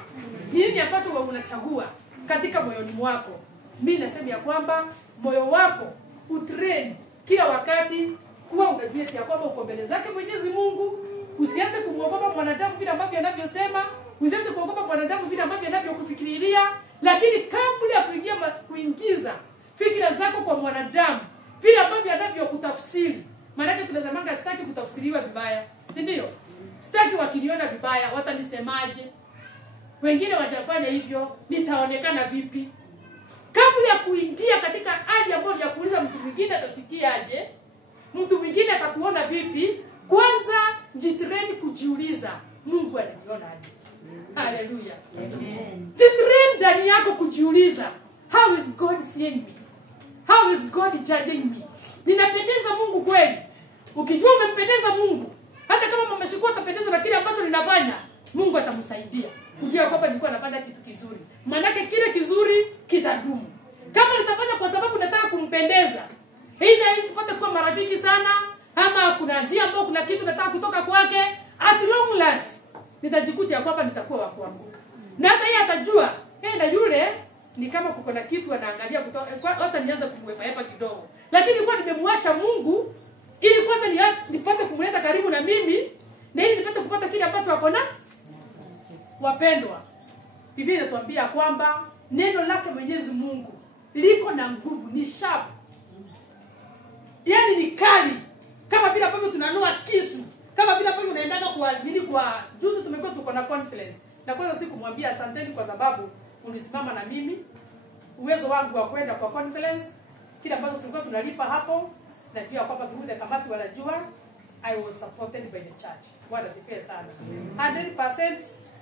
Ni nini ambacho wewe unachagua katika moyoni mwako? Mimi nasema ya kwamba moyo wako utrain kila wakati kuwa unajua ya kwamba uko mbele zake Mwenyezi Mungu. Usianze kumwogopa mwanadamu vile ambavyo anavyosema, usianze kuogopa mwanadamu vile ambavyo anavyokufikiria, lakini kabla ya kuingiza fikira zako kwa mwanadamu vile ambavyo anavyokutafsiri. Maana tunasema sitaki kutafsiriwa vibaya, si ndio? Sitaki wakiniona vibaya watanisemaje? Wengine watafanya hivyo, nitaonekana vipi? Kabla ya kuingia katika hali ambayo ya kuuliza mtu mwingine atasikiaje, mtu mwingine atakuona vipi, kwanza jitrain kujiuliza, Mungu ananiona aje? Haleluya. Amen. Jitrain ndani yako kujiuliza, how is God seeing me? How is God judging me? Ninapendeza Mungu kweli? Ukijua umempendeza Mungu, hata kama mama Shiko atapendeza na kile ambacho ninafanya, Mungu atamsaidia kujua kwamba nilikuwa nafanya kitu kizuri. Maana kile kizuri kitadumu. Kama nitafanya kwa sababu nataka kumpendeza, hii tupate kuwa marafiki sana, ama kuna njia ambayo kuna kitu nataka kutoka kwake, at long last nitajikuta kwamba nitakuwa wa kuanguka. Na hata yeye atajua, na yule ni kama kuko na kitu anaangalia kutoka, hata nianze kumwepa hapa kidogo. Lakini kwa nimemwacha Mungu ili kwanza nipate kumleta karibu na mimi, na ili nipate kupata kile ambacho wako na wapendwa. Biblia inatuambia kwamba neno lake Mwenyezi Mungu liko na nguvu, ni sharp. Yaani ni kali. Kama vile ambavyo tunanoa kisu, kama vile ambavyo unaendana kwa juzi tumekuwa tuko na conference. Na kwanza sikumwambia asanteni kwa sababu ulisimama na mimi. Uwezo wangu wa kwenda kwa conference, kila ambacho tulikuwa tunalipa hapo, na pia kwamba tuuze kamati wanajua, I was supported by the church. Bwana sifiwe sana. 100%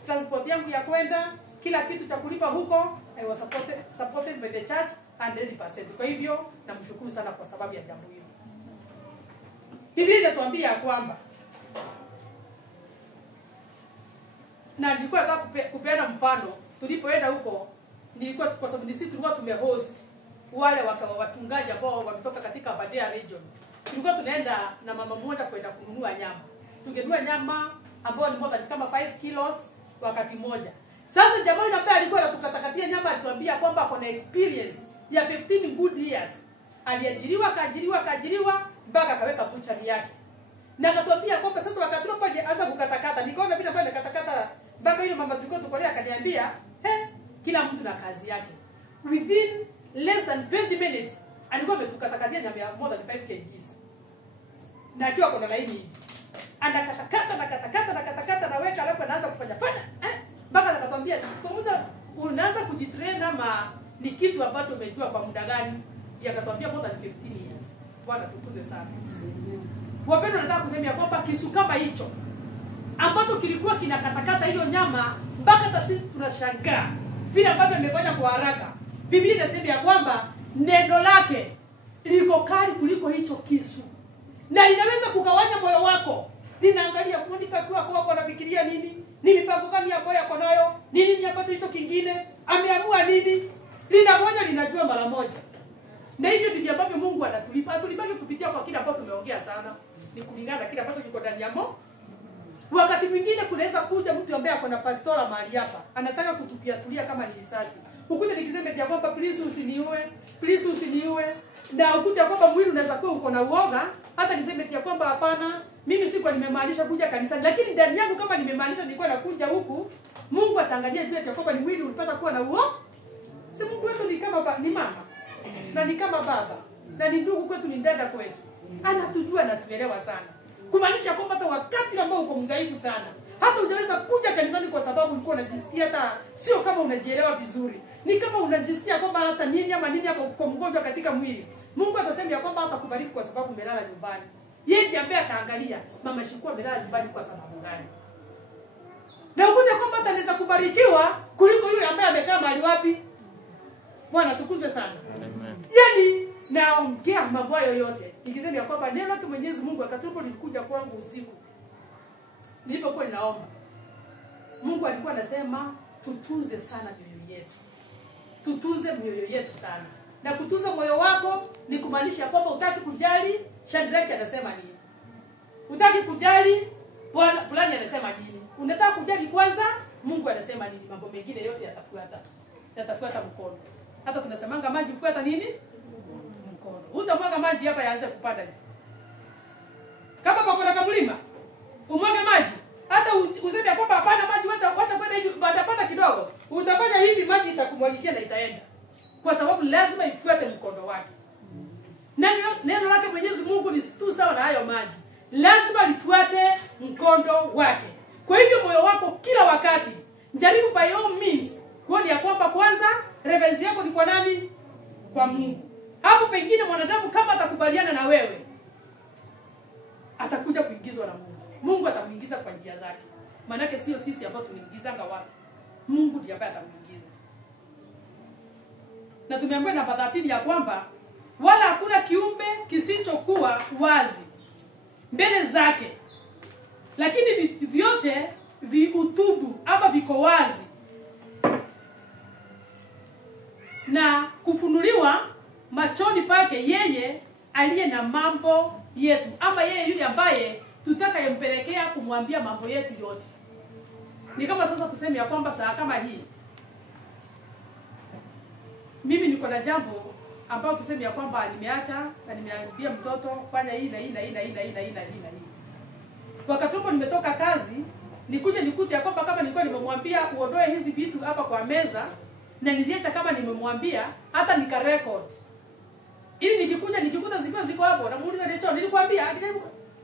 transport yangu ya kwenda, kila kitu cha kulipa huko, I was supported by the church 100%. Kwa hivyo namshukuru sana kwa sababu ya jambo hilo. Biblia inatuambia kwamba, na nilikuwa nataka kupeana mfano, tulipoenda huko, nilikuwa kwa sababu sisi tulikuwa tumehost wale watungaji ambao wametoka katika Badea region. Tulikuwa tunaenda na mama mmoja kwenda kununua nyama. Tungenunua nyama ambayo ni more than kama 5 kilos wakati mmoja. Sasa jamaa yule ambaye alikuwa anatukatakatia nyama alituambia kwamba ako na experience ya 15 good years. Aliajiriwa mpaka akaweka butchery yake. Na akatuambia kwamba sasa wakati tunapoje anza kukatakata. Nikaona vile pale katakata mpaka ile mama tulikuwa tukolea akaniambia, kila mtu na kazi yake. Within less than 20 minutes alikuwa ametukatakatia nyama ya more than 5 kg. Na akiwa kuna laini anakatakata na weka alafu anaanza kufanya mpaka anatuambia kwanza unaanza kujitrain ama ni kitu ambacho umejua kwa muda gani? Yakatuambia more than 15 years. Bwana tukuze sana. Wapendwa, nataka kusema kwamba kisu kama hicho ambacho kilikuwa kinakatakata hiyo nyama mpaka hata sisi tunashangaa vile ambavyo amefanya kwa haraka. Biblia inasema kwamba neno lake liko kali kuliko hicho kisu. Na inaweza kugawanya moyo wako. Ninaangalia kuandika kwa hapo anafikiria nini? Ni mipango gani ambayo yako nayo? Nini ni ambacho hicho kingine? Ameamua nini? Linafanya linajua mara moja. Na hivyo ndivyo ambavyo Mungu anatulipa. Atulibaki kupitia kwa kile ambacho tumeongea sana. Ni kulingana na kile ambacho kiko ndani yamo. Wakati mwingine kunaweza kuja mtu ambaye ako na pastora mahali hapa, anataka kutupiatulia kama ni risasi. Ukuje nikisema eti kwamba please usiniue. Na ukuje kwamba mwili unaweza kuwa uko na uoga, hata niseme eti kwamba hapana, mimi sikuwa nimemaanisha kuja kanisani, lakini ndani yangu kama nimemaanisha nilikuwa nakuja huku, Mungu ataangalia juu ya kwamba ni mwili ulipata kuwa na uoga. Si Mungu wetu ni kama ni mama. Na ni kama baba. Na ni ndugu kwetu, ni dada kwetu. Anatujua, anatuelewa sana. Kumaanisha kwamba hata wakati ambao uko mdhaifu sana, hata hujaweza kuja kanisani kwa sababu ulikuwa unajisikia hata sio kama unajielewa vizuri. Ni kama unajisikia kwamba hata nini ama uko mgonjwa katika mwili. Mungu atasema ya kwamba atakubariki kwa sababu umelala nyumbani. Yeye ndiye ambaye ataangalia mama Shikua amelala nyumbani kwa sababu gani. Na ukuje kwamba ataweza kubarikiwa kuliko yule ambaye amekaa mahali wapi? Bwana tukuzwe sana. Amen. Yaani naongea mambo yote. Nikisema ya kwamba neno lake Mwenyezi Mungu akatupo lilikuja kwangu usiku. Nilipokuwa ninaomba. Mungu alikuwa anasema tutunze sana mioyo yetu. Tutunze mioyo yetu sana. Na kutunza moyo wako ni kumaanisha kwamba utaki kujali Shadrach anasema nini. Utaki kujali Bwana fulani anasema nini. Unataka kujali kwanza Mungu anasema nini. Mambo mengine yote yatafuata. Yatafuata mkono. Hata tunasemanga maji ufuata nini? Mkono. Utamwaga maji hapa yaanze kupanda. Kama pakona kamlima umwage maji. Hata useme kwamba hapana maji wacha kwenda hivi batapanda kidogo. Utafanya hivi maji itakumwagikia na itaenda. Kwa sababu lazima ifuate mkondo wake. Na neno lake Mwenyezi Mungu ni tu sawa na hayo maji. Lazima lifuate mkondo wake. Kwa hivyo moyo wako kila wakati jaribu by all means kuona ya kwamba kwanza reverence yako ni kwa nani? Kwa Mungu. Hapo pengine mwanadamu kama atakubaliana na wewe atakuja kuingizwa na Mungu. Mungu atamuingiza kwa njia zake. Maana sio sisi ambao tunaingizanga watu. Mungu ndiye ambaye atamuingiza. Na tumeambiwa namba 13 ya kwamba wala hakuna kiumbe kisichokuwa wazi mbele zake. Lakini vyote viutubu ama viko wazi na kufunuliwa machoni pake yeye aliye na mambo yetu, ama yeye yule ambaye tutakayempelekea kumwambia mambo yetu yote. Ni kama sasa tuseme ya kwamba saa kama hii mimi niko na jambo ambao tuseme ya kwamba nimeacha na nimeambia mtoto fanya hii na hii na hii na hii na hii na hii na hii. Wakati hapo nimetoka kazi nikuje nikute ya kwamba kama nilikuwa nimemwambia uondoe hizi vitu hapa kwa meza na niliacha kama nimemwambia hata nikarecord. Ili nikikuta zikiwa ziko hapo namuuliza Lecho nilikwambia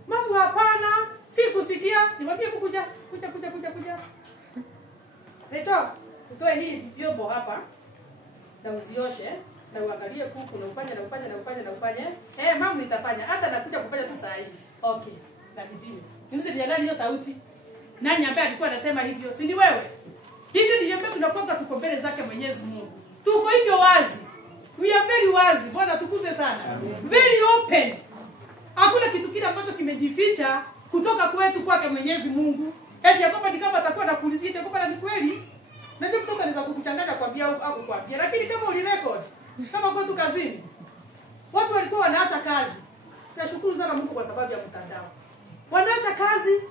mama hapana sikusikia nimwambie kuja. Lecho utoe hii vyombo hapa na uzioshe na uangalie kuku na ufanye. Mama nitafanya hata nakuja kufanya tu saa hii. Okay. Na bibi. Nimse ndio hiyo sauti. Nani ambaye alikuwa anasema hivyo? Si ni wewe? Hivyo ndivyo tunakuwa tuko mbele zake Mwenyezi Mungu. Tuko hivyo wazi. We are very wazi. Bwana tukuze sana. Very open. Hakuna kitu kile ambacho kimejificha kutoka kwetu kwake Mwenyezi Mungu. Eti kwamba ni kama atakuwa anakuulizia kwamba ni kweli. Na ndio mtoto anaweza kukuchanganya kwambia au kukwambia. Lakini kama ulirecord, kama kwetu kazini, watu walikuwa wanaacha kazi. Nashukuru sana Mungu kwa sababu ya mtandao. Wanaacha kazi,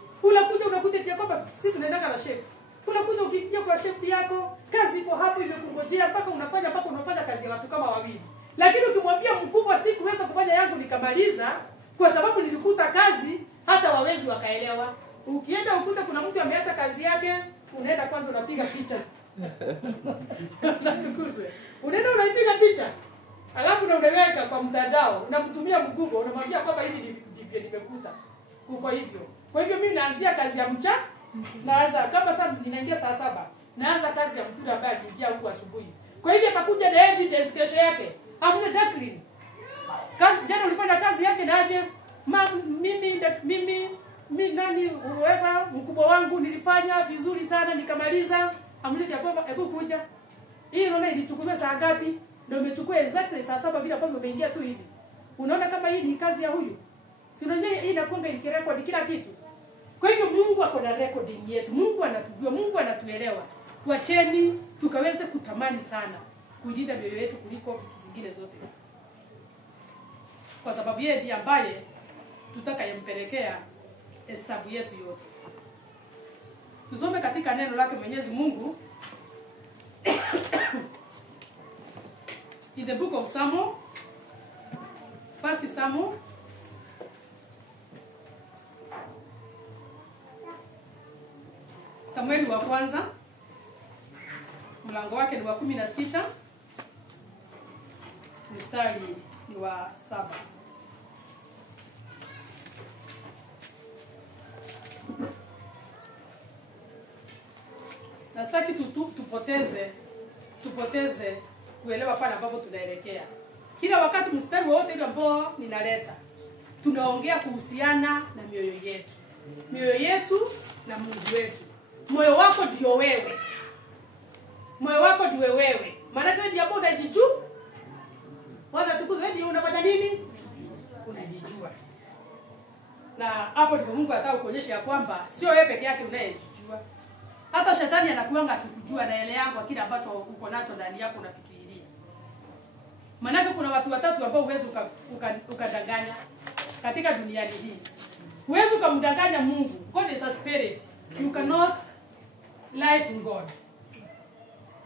unakuja tia kwamba sisi tunaenda na shift. Unakuja ukiingia kwa shift yako, kazi iko hapo imekungojea mpaka unafanya kazi ya watu kama wawili. Lakini ukimwambia mkubwa sikuweza kufanya yangu nikamaliza kwa sababu nilikuta kazi, hata wawezi wakaelewa. Ukienda ukuta kuna mtu ameacha kazi yake, unaenda kwanza unapiga picha. Natukuzwe. Unaenda unaipiga picha. Alafu na unaweka kwa mtandao, unamtumia mkubwa, unamwambia kwamba hivi ndivyo nimekuta. Uko hivyo. Kwa hivyo mimi naanzia kazi ya mchana, naanza kama sasa ninaingia saa 7. Naanza kazi ya mtu ambaye aliingia huko asubuhi. Kwa hivyo atakuja na evidence kesho yake. Hamna Jacqueline. Jana ulifanya kazi yake na aje? Mimi nani wewe mkubwa wangu nilifanya vizuri sana nikamaliza. Amlete kwamba hebu kuja. Hii unaona ilichukua saa ngapi? Ndio umechukua exactly saa 7 bila kwamba umeingia tu hivi. Unaona kama hii ni kazi ya huyu? Si unaona hii inakuanga ikirekodi kila kitu. Kwa hivyo Mungu ako na recording yetu. Mungu anatujua, Mungu anatuelewa. Wacheni tukaweze kutamani sana kujilinda mioyo yetu kuliko vitu zingine zote. Kwa sababu yeye ndiye ambaye tutakayempelekea hesabu yetu yote. Tusome katika neno lake Mwenyezi Mungu. In the book of Samuel, 1 Samuel, Samueli wa kwanza, mlango wake ni wa 16, mstari ni wa 7. sitaki tupoteze kuelewa pale ambapo tunaelekea. Kila wakati mstari wote ile ambao ninaleta tunaongea kuhusiana na mioyo yetu. Mioyo yetu na Mungu wetu. Moyo wako ndio wewe. Moyo wako ndio wewe. Maana wewe ndio ambao unajijua. Bwana tukuzwe ndio unafanya nini? Unajijua. Na hapo ndipo Mungu anataka kuonyesha kwamba sio wewe peke yake unayejijua. Hata shetani anakuanga akikujua na ile yangu kile ambacho uko nacho ndani yako unafikiria. Maana kuna watu watatu ambao huwezi ukadanganya katika duniani hii. Huwezi kumdanganya Mungu. God is a spirit. You cannot lie to God.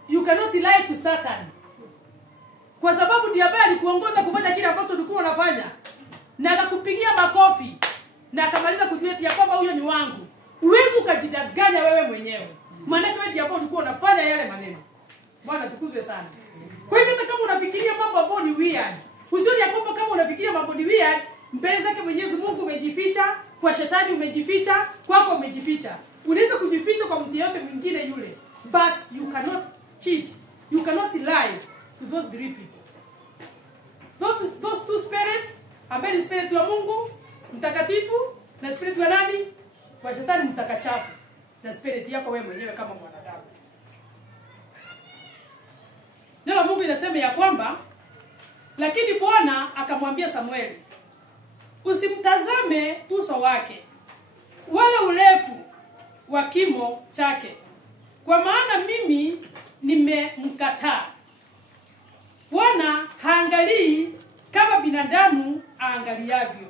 You cannot lie to Satan. Kwa sababu ndiye ambaye alikuongoza kufanya kile ambacho ulikuwa unafanya. Na akakupigia makofi. Na akamaliza kujua eti kwamba huyo ni wangu. Huwezi ukajidanganya wewe mwenyewe. Maana wewe ndiye ambaye ulikuwa unafanya yale maneno. Bwana tukuzwe sana. Kwa hivyo hata kama unafikiria mambo ambayo ni weird, usione kwamba kama unafikiria mambo ni weird, mbele zake Mwenyezi Mungu umejificha, kwa shetani umejificha, kwako umejificha. Unaweza kujificha kwa mtu yote mwingine yule, but you cannot cheat. You cannot lie to those three people. Those two spirits, ambaye ni spirit wa Mungu mtakatifu na spirit wa nani? Kwa shetani mtakachafu na spirit yako wewe mwenyewe kama mwanadamu. Neno Mungu inasema ya kwamba lakini Bwana akamwambia Samueli, usimtazame uso wake wala urefu wa kimo chake, kwa maana mimi nimemkataa. Bwana haangalii kama binadamu aangaliavyo,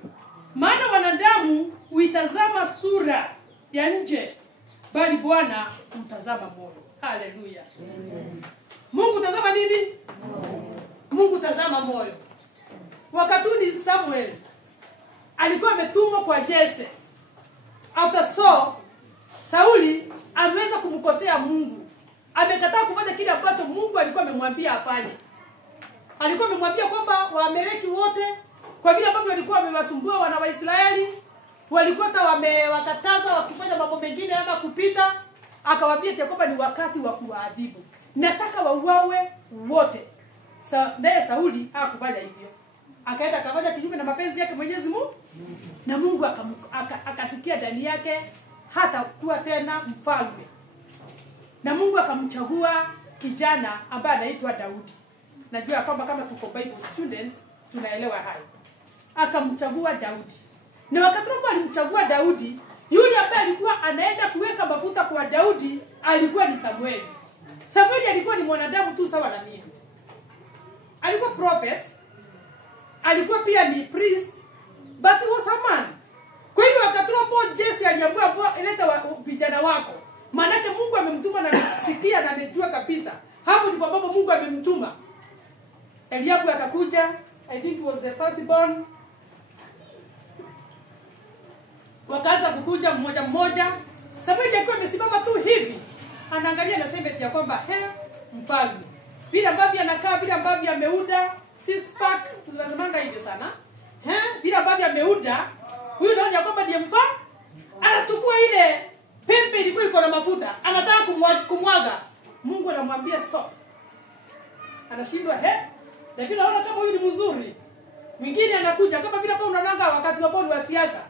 maana wanadamu huitazama sura ya nje, bali Bwana humtazama moyo. Haleluya. Mungu tazama nini? Mungu tazama moyo. Wakati Samuel alikuwa ametumwa kwa Jesse. After Sauli ameweza kumkosea Mungu. Amekataa kufanya kile ambacho Mungu alikuwa amemwambia afanye. Alikuwa amemwambia kwamba Waamaleki wote kwa vile ambavyo walikuwa wamewasumbua wana wa Israeli, walikuwa hata wamewakataza wakifanya mambo mengine ama kupita, akawaambia kwamba ni wakati wa kuadhibu. Nataka wauawe wote. Naye Sauli hakufanya hivyo. Akaenda akafanya kinyume na mapenzi yake Mwenyezi Mungu. Na Mungu akasikia ndani yake hata kuwa tena mfalme. Na Mungu akamchagua kijana ambaye anaitwa Daudi. Najua kwamba kama tuko Bible students tunaelewa hayo. Akamchagua Daudi. Na wakati alimchagua Daudi, yule ambaye alikuwa anaenda kuweka mafuta kwa Daudi alikuwa ni Samueli. Samueli alikuwa ni mwanadamu tu sawa na mimi. Alikuwa prophet, alikuwa pia ni priest, but he was a man. Kwa hivyo wakati Jesse aliambiwa leta vijana wako, maana yake Mungu amemtuma na kusikia na amejua kabisa. Hapo ndipo ambapo Mungu amemtuma. Eliabu akakuja, I think he was the first born. Wakaanza kukuja mmoja mmoja. Samueli alikuwa amesimama tu hivi. Anaangalia na sema eti ya kwamba mfalme. Vile ambavyo anakaa, vile ambavyo ameuda, six pack, tunazamanga hivyo sana. Vile ambavyo ameuda, huyu ndio ya kwamba ndiye mfalme. Anachukua ile pembe ilikuwa iko na mafuta, anataka kumwaga. Mungu anamwambia stop. Anashindwa lakini naona kama huyu ni mzuri. Mwingine anakuja kama vile hapo unaonanga wakati wa siasa.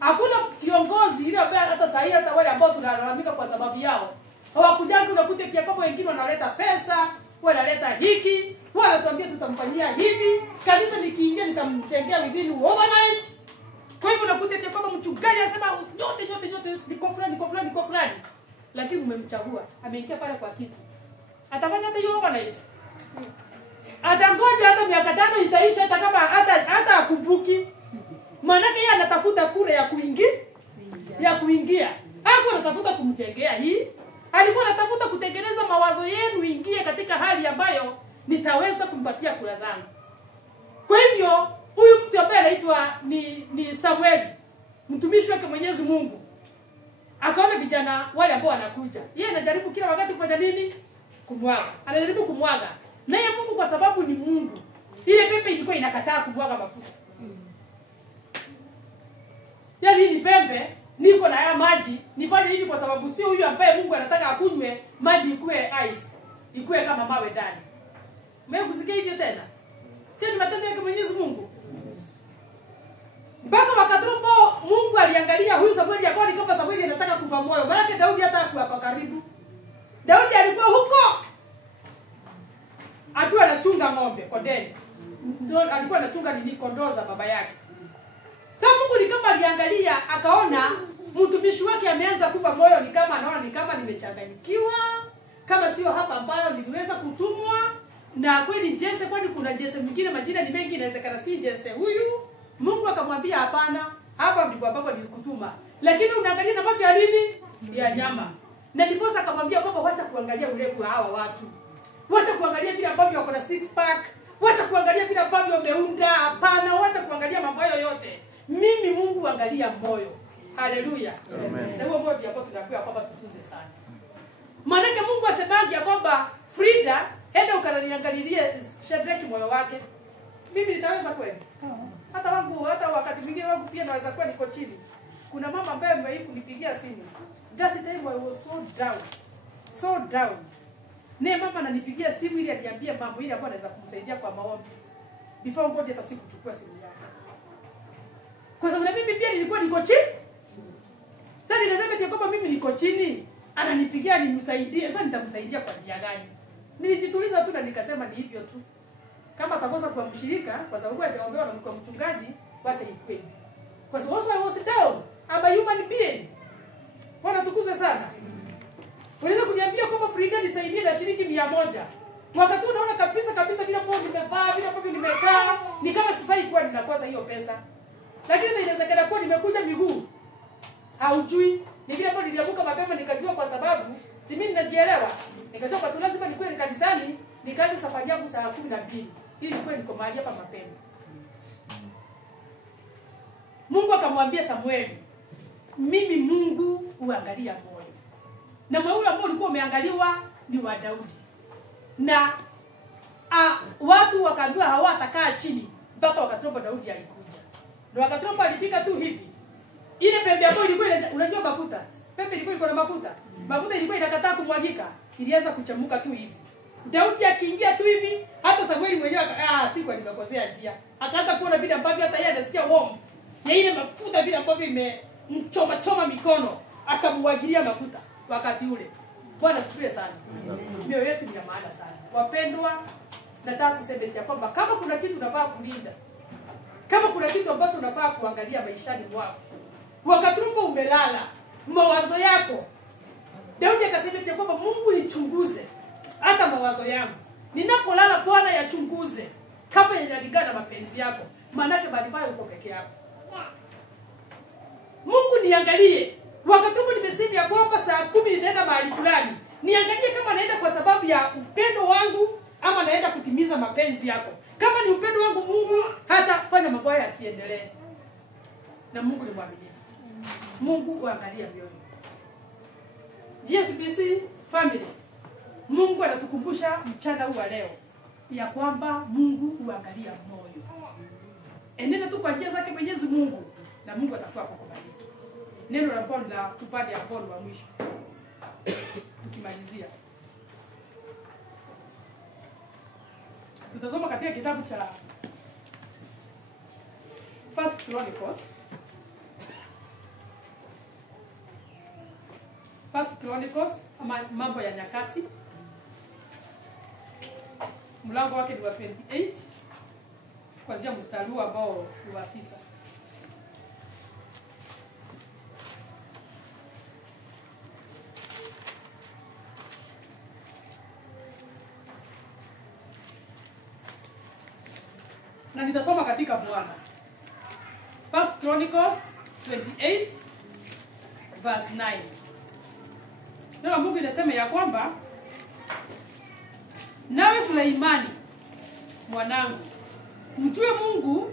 Hakuna kiongozi ile ambaye hata sahihi hata wale ambao tunalalamika kwa sababu yao. Hawakujangi unakuta kia kama wengine wanaleta pesa, wanaleta hiki, wanatuambia tutamfanyia hivi, kanisa nikiingia nitamtengea within overnight. Kwa hivyo unakuta kia kama mchungaji anasema nyote niko fulani. Lakini umemchagua, ameingia pale kwa kiti. Atafanya hata hiyo overnight. Atangoja hata miaka 5 itaisha hata kama hata akumbuki. Maana yeye anatafuta kura ya kuingia. Hapo anatafuta kumjengea hii. Alikuwa anatafuta kutengeneza mawazo yenu ingie katika hali ambayo nitaweza kumpatia kura zangu. Kwa hivyo huyu mtu ambaye anaitwa ni Samueli, mtumishi wake Mwenyezi Mungu. Akaona vijana wale ambao wanakuja. Yeye anajaribu kila wakati kufanya nini? Kumwaga. Anajaribu kumwaga. Naye Mungu kwa sababu ni Mungu. Ile pepe ilikuwa inakataa kumwaga mafuta. Yaani ni pembe niko na haya maji nifanye hivi kwa sababu sio huyu ambaye Mungu anataka akunywe maji ikue ice, ikue kama mawe ndani. Mmekusikia hivyo tena? Sio ni matendo yake Mwenyezi Mungu. Mpaka wakati ambapo Mungu aliangalia huyu Samueli akaona kama Samueli anataka kufa moyo. Maana Daudi hata hakuwa kwa karibu. Daudi alikuwa huko akiwa anachunga ng'ombe kondeni. Ndio alikuwa anachunga nini kondoo za baba yake. Sasa Mungu ni kama aliangalia akaona mtumishi wake ameanza kufa moyo, ni kama anaona ni kama nimechanganyikiwa, kama sio hapa ambayo niliweza kutumwa. Na kweli Jesse, kwani kuna Jesse mwingine majina ni mengi, inawezekana si Jesse huyu. Mungu akamwambia hapana, hapa ndipo ambapo nilikutuma. Lakini unaangalia na macho ya nini? Ya nyama. Na ndipo akamwambia kwamba wacha kuangalia urefu wa hawa watu. Wacha kuangalia vile ambavyo wako na six pack. Wacha kuangalia vile ambavyo wameunda, hapana, wacha kuangalia mambo yote. Mimi Mungu angalia moyo. Haleluya. Amen. Na huo moyo ndio tunakuwa kwamba tukuze sana. Maana Mungu asemaje kwamba Frida, enda ukaniangalilie Shadrach moyo wake. Mimi nitaweza kweli? Hata wakati mwingine wangu pia naweza kuwa niko chini. Kuna mama ambaye amewahi kunipigia simu. That time I was so down. So down. Ne mama ananipigia simu ili aniambie mambo ile ambayo anaweza kumsaidia kwa maombi. Before God hata sikuchukua simu yake. Kwa sababu mimi pia nilikuwa niko chini. Sasa nikasema eti kwamba mimi niko chini, ananipigia nimsaidie. Sasa nitamsaidia kwa njia gani? Nilijituliza tu na nikasema ni hivyo tu. Kama atakosa kwa mshirika kwa sababu ataombewa na kwa mchungaji, wacha ikwe. Kwa sababu I was down. I'm a human being. Bwana tukuzwe sana. Unaweza kuniambia kwamba Frida nisaidie na shilingi 100. Wakati unaona kabisa vile poa nimevaa, vile poa nimekaa, ni kama sifai kuwa ninakosa hiyo pesa. Lakini inawezekana kuwa nimekuja miguu. Haujui. Ni vile poa niliamka mapema nikajua kwa sababu si mimi ninajielewa. Nikajua kwa sababu lazima nikuwe kanisani, nikaanza safari yangu saa 12. Ili nikuwe niko mahali hapa mapema. Mungu akamwambia Samueli, mimi Mungu huangalia moyo. Na moyo ambao ulikuwa umeangaliwa ni wa Daudi. Na watu wakaambiwa hawatakaa chini mpaka wakati Daudi alikuja. Ndio wakati alifika tu hivi. Ile pembe ambayo ilikuwa unajua mafuta. Pembe ilikuwa iko na mafuta. Mafuta ilikuwa inakataa kumwagika. Ilianza kuchamuka tu hivi. Daudi akiingia tu hivi, hata Samueli mwenyewe siku nimekosea njia. Akaanza kuona vile ambavyo hata yeye anasikia warm. Ya ile mafuta vile ambavyo imemchoma mikono, akamwagilia mafuta wakati ule. Bwana sifiwe sana. Mioyo yetu ni ya maana sana. Wapendwa, nataka kusema kwamba kama kuna kitu unafaa kulinda, kama kuna kitu ambacho unafaa kuangalia maishani mwako, wakati umelala, mawazo yako. Daudi akasema kwamba Mungu nichunguze hata mawazo yangu. Ninapolala Bwana yachunguze kama yanalingana na mapenzi yako. Maana yake bali pale uko peke yako. Mungu niangalie. Wakati nimesema ya kwamba saa 10 nitaenda mahali fulani. Niangalie kama naenda kwa sababu ya upendo wangu ama naenda kutimiza mapenzi yako. Kama ni upendo wangu Mungu, hata fanya mambo haya yasiendelee. Na Mungu ni mwaminifu. Mungu huangalia mioyo. GSBC family. Mungu anatukumbusha mchana huu wa leo ya kwamba Mungu huangalia moyo. Enenda tu kwa njia zake Mwenyezi Mungu na Mungu atakuwa kukubariki. Neno la Paulo la tupande ya Paulo wa mwisho. Tukimalizia. Tutasoma katika kitabu cha First Chronicles ama mambo ya nyakati. Mlango wake ni wa 28 kuanzia mstari ambao ni wa 9. Na nitasoma katika Bwana. First Chronicles 28 verse 9. Neno Mungu inasema ya kwamba nawe Suleimani mwanangu, mjue Mungu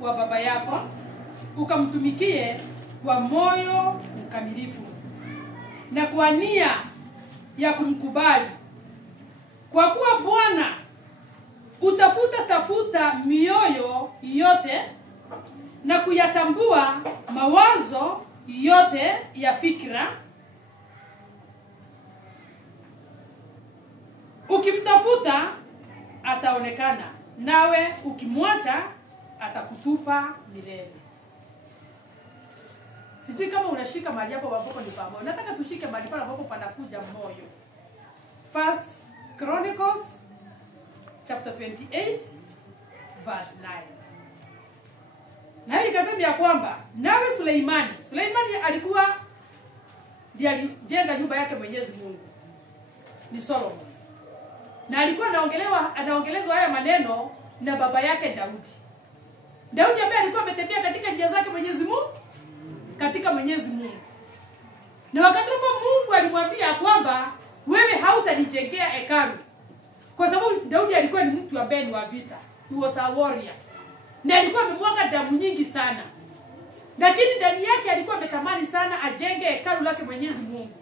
wa baba yako, ukamtumikie kwa moyo mkamilifu na kwa nia ya kumkubali. Kwa kuwa Bwana tafuta mioyo yote na kuyatambua mawazo yote ya fikra. Ukimtafuta ataonekana, nawe ukimwacha atakutupa milele. Sijui kama unashika mahali hapo ambapo ni pamoja. Nataka tushike mahali pale ambapo panakuja moyo. First Chronicles chapter 28 verse 9. Na hii ikasema ya kwamba nawe Suleimani alikuwa ndiye alijenga nyumba yake Mwenyezi Mungu. Ni Solomon. Na alikuwa anaongelezwa haya maneno na baba yake Daudi. Daudi ambaye alikuwa ametembea katika njia zake Mwenyezi Mungu, katika Mwenyezi Mungu. Na wakati Mungu alimwambia kwamba wewe hautanijengea hekalu. Kwa sababu Daudi alikuwa ni mtu ambaye ni wa vita. He was a warrior. Na alikuwa amemwaga damu nyingi sana. Lakini ndani yake alikuwa ametamani sana ajenge hekalu lake Mwenyezi Mungu.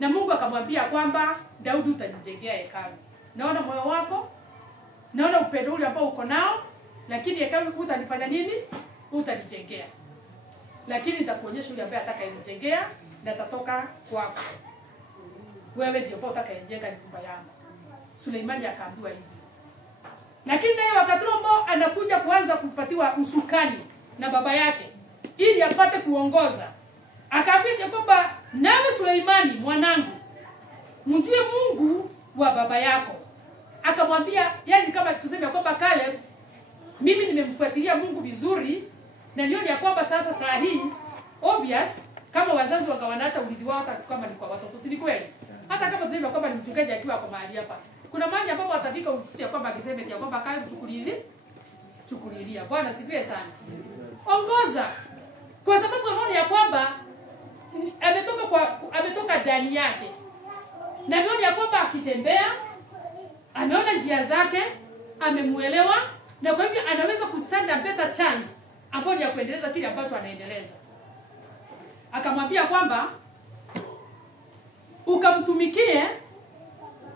Na Mungu akamwambia kwamba Daudi utanijengea hekalu. Naona moyo wako, naona upendo ule ambao uko nao, lakini hekalu utanifanya nini? Utanijengea. Lakini nitakuonyesha yule ambaye atakayenijengea na atatoka kwako. Wewe ndio ambao utakayejenga nyumba yangu. Suleimani akaambiwa hivi. Lakini naye wakati ambao anakuja kuanza kupatiwa usukani na baba yake ili apate kuongoza, akaambia kwamba nawe Suleimani mwanangu, mjue Mungu wa baba yako. Akamwambia, yani kama tuseme kwamba Caleb, mimi nimemfuatilia Mungu vizuri na nione ya kwamba sasa saa hii obvious kama wazazi wangawanaacha urithi wao kama ni kwa watoto, si kweli? Hata kama tuseme kwamba ni mchungaji akiwa kwa mahali hapa, kuna mahali ambapo atafika ufikia kwamba akisema eti kwamba Caleb chukulilia. Bwana sifiwe sana. Ongoza. Kwa sababu anaona ya kwamba ametoka ndani yake. Na ameona ya kwamba akitembea, ameona njia zake, amemuelewa, na kwa hivyo anaweza kustand a better chance ambayo ni ya kuendeleza kile ambacho anaendeleza. Akamwambia kwamba ukamtumikie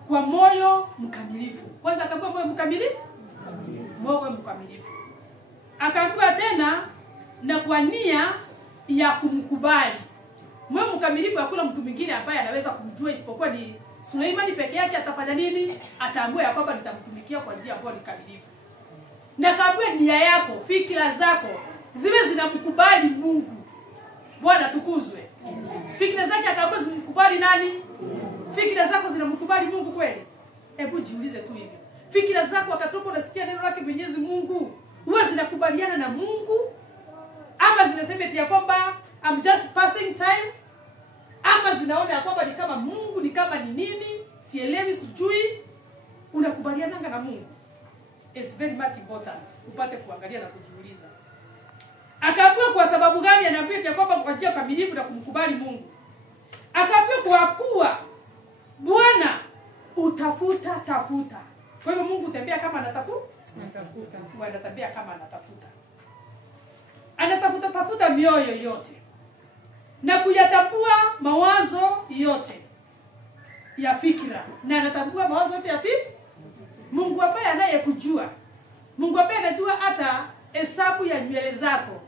kwa moyo mkamilifu. Kwanza akamwambia moyo mkamilifu? Moyo mkamilifu. Akaambiwa tena na kwa nia ya kumkubali. Moyo mkamilifu hakuna mtu mwingine ambaye anaweza kumjua isipokuwa ni Suleimani peke yake. Atafanya nini? Ataambiwa ya kwamba nitamtumikia kwa njia ambayo ni kamilifu. Na kaambiwa nia yako, fikra zako ziwe zinamkubali Mungu. Bwana tukuzwe. Fikra zake akaambiwa zimkubali nani? Fikra zako zinamkubali Mungu kweli? Hebu jiulize tu hivi. Fikra zako wakati unasikia neno lake Mwenyezi Mungu, huwa zinakubaliana na Mungu? Ama zinasema eti ya kwamba I'm just passing time? Ama zinaona ya kwamba ni kama Mungu, ni kama ni nini? Sielewi, sijui. Unakubaliana na Mungu? It's very much important upate kuangalia na kujiuliza. Akaambiwa kwa sababu gani anaambia ya kwamba kwa njia kamilifu na kumkubali Mungu? Akaambiwa kwa kuwa Bwana tafuta. Kwa hivyo Mungu tembea kama anatafuta. Anatembea kama anatafuta. Anatafuta mioyo yote. Na kuyatambua mawazo yote ya fikra. Na anatambua mawazo yote ya fikra. Mungu ambaye anayekujua. Mungu ambaye anajua hata hesabu ya nywele zako.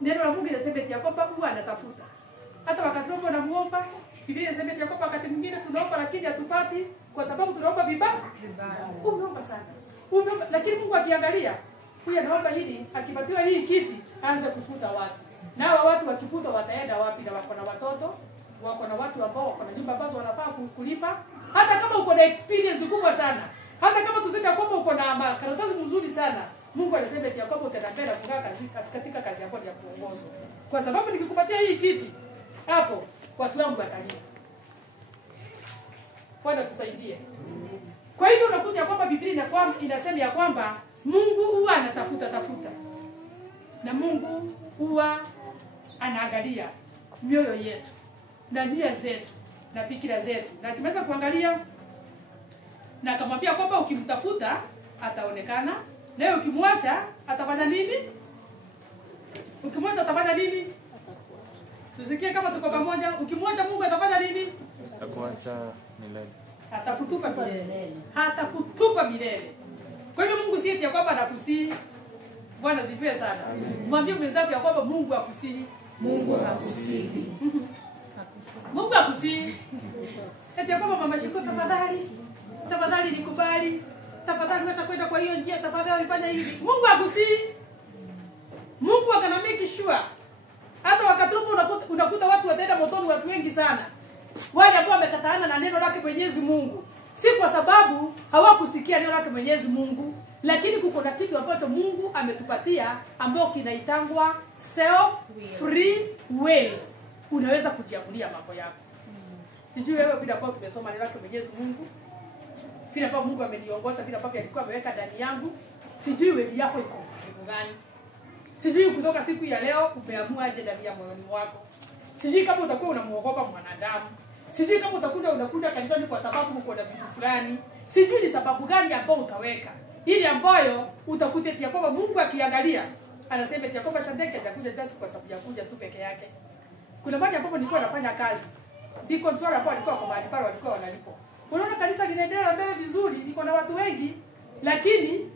Neno la Mungu linasema eti kwamba huwa anatafuta. Hata wakati roho namuomba, Biblia inasema eti kwamba wakati mwingine tunaomba lakini hatupati kwa sababu tunaomba vibaya. Umeomba sana. Umeomba, lakini Mungu akiangalia, huyu anaomba hili, akipatiwa hii kiti, aanze kufuta watu. Nao watu wakifuta wataenda wapi? Na wako na watoto, wako na watu ambao wako na nyumba ambazo wanafaa kulipa. Hata kama uko na experience kubwa sana, hata kama tuseme kwamba uko na karatasi nzuri sana, Mungu anasema eti kwamba utaendelea kukaa katika kazi yako ya kuongoza. Kwa sababu nikikupatia hii kiti, hapo watu wangu watalia. Bwana tusaidie. Kwa hivyo unakuta kwamba Biblia inasema ya kwamba Mungu huwa anatafuta. Na Mungu huwa anaangalia mioyo yetu na nia zetu na fikira zetu. Na kimeweza kuangalia na akamwambia kwamba ukimtafuta ataonekana, na ukimwacha atafanya nini? Ukimwacha atafanya nini? Tusikie kama tuko pamoja. Ukimwacha Mungu atafanya nini? Atakuacha milele. Atakutupa milele. Hatakutupa milele. Kwa hivyo Mungu si kwamba anakusihi. Bwana zipe sana. Mwambie mwenzako ya kwamba Mungu akusihi. Mungu hakusii. Mungu hakusii. Eti kama mama Shiko, tafadhali nikubali. Tafadhali wacha kwenda kwa hiyo njia, tafadhali fanya hivi. Mungu hakusii. Mungu akanamiki sure. Hata wakati unakuta watu wataenda motoni, watu wengi sana. Wale ambao wamekataana na neno lake Mwenyezi Mungu. Si kwa sababu hawakusikia neno lake Mwenyezi Mungu, lakini kuko na kitu ambacho Mungu ametupatia ambao kinaitangwa self free will. Unaweza kujiamulia mambo yako. Sijui wewe bila kwa tumesoma neno lake Mwenyezi Mungu. Bila kwa Mungu ameniongoza, bila kwa alikuwa ameweka ndani yangu. Sijui wewe yako iko gani? Sijui kutoka siku ya leo umeamua aje ndani ya moyoni mwako. Sijui kama utakuwa unamuogopa mwanadamu. Sijui kama unakuja kanisani kwa sababu uko na vitu fulani. Sijui ni sababu gani ambayo utaweka. Ili ambayo utakutetea kwamba Mungu akiangalia anasema eti kwamba Shandeke atakuja just kwa sababu ya kuja tu peke yake. Kuna mmoja ambapo nilikuwa nafanya kazi. Ndiko mtu hapo alikuwa kwa mahali pale walikuwa wanalipo. Unaona kanisa linaendelea mbele vizuri, liko na watu wengi, lakini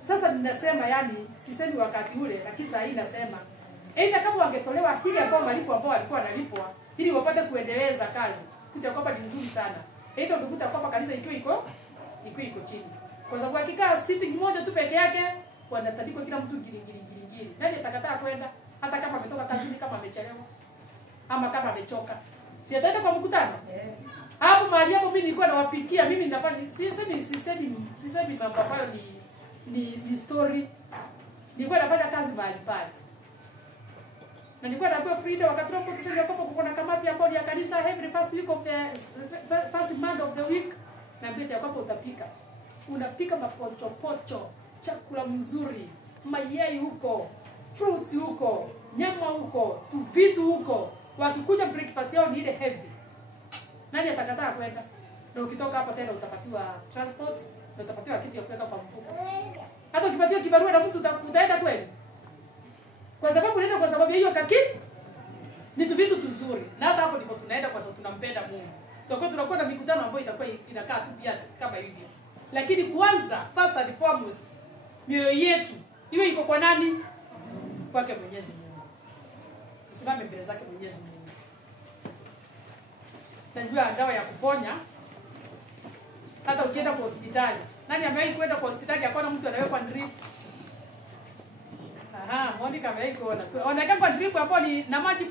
sasa ninasema yani sisemi wakati ule, lakini sasa hii nasema aidha kama wangetolewa ile ambao malipo ambao walikuwa wanalipwa ili wapate kuendeleza kazi, kuja kwamba ni nzuri sana. Aidha ungekuta kwamba kanisa ikiwa iko chini. Kwa sababu hakika sitting moja tu peke yake wanatandikwa kila mtu ngiri. Nani atakataa kwenda hata kama ametoka kazini, kama amechelewa ama kama amechoka? Si ataenda kwa mkutano? Hapo mahali hapo mimi nilikuwa nawapikia, mimi ninafanya sisemi mambo ambayo ni story. Nilikuwa nafanya kazi mahali pale. Na nilikuwa napewa freedom wakati hapo tuseme hapo kuna kamati ambayo ya kanisa every first week of first month of the week, na mbele hapo utapika. Unapika mapochopocho, chakula mzuri, mayai huko, fruits huko, nyama huko, tu vitu huko. Wakikuja breakfast yao ni ile heavy. Nani atakataa kwenda? Na ukitoka hapo tena utapatiwa transport, na utapatiwa kitu ya kuweka kwa mfuko. Hata ukipatiwa kibarua na mtu utaenda kweli? Kwa sababu unaenda kwa sababu hiyo ni vitu tuzuri. Na hata hapo ndipo tunaenda kwa sababu tunampenda Mungu. Tutakuwa na mikutano ambayo itakuwa inakaa tu pia kama hivi. Lakini kwanza first and foremost mioyo yetu iwe iko kwa nani? Kwake Mwenyezi Mungu. Tusimame mbele zake Mwenyezi Mungu. Najua dawa ya kuponya hata ukienda kwa hospitali. Nani amewahi kwenda kwa hospitali akaona mtu anawekwa drip? Monica amewahi kuona. Onekana drip hapo ni na maji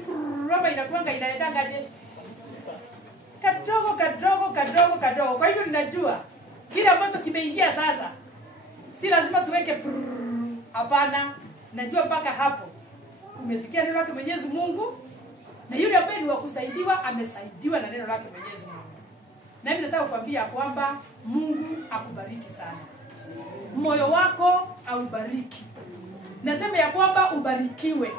roba inakuanga inaendaga je? Kadogo. Kwa hivyo ninajua kile ambacho kimeingia sasa. Si lazima tuweke hapana. Najua mpaka hapo umesikia neno lake Mwenyezi Mungu, na yule ambaye ni wa kusaidiwa amesaidiwa na neno lake Mwenyezi Mungu. Na mimi nataka kukwambia kwamba Mungu akubariki sana. Moyo wako aubariki. Nasema ya kwamba ubarikiwe.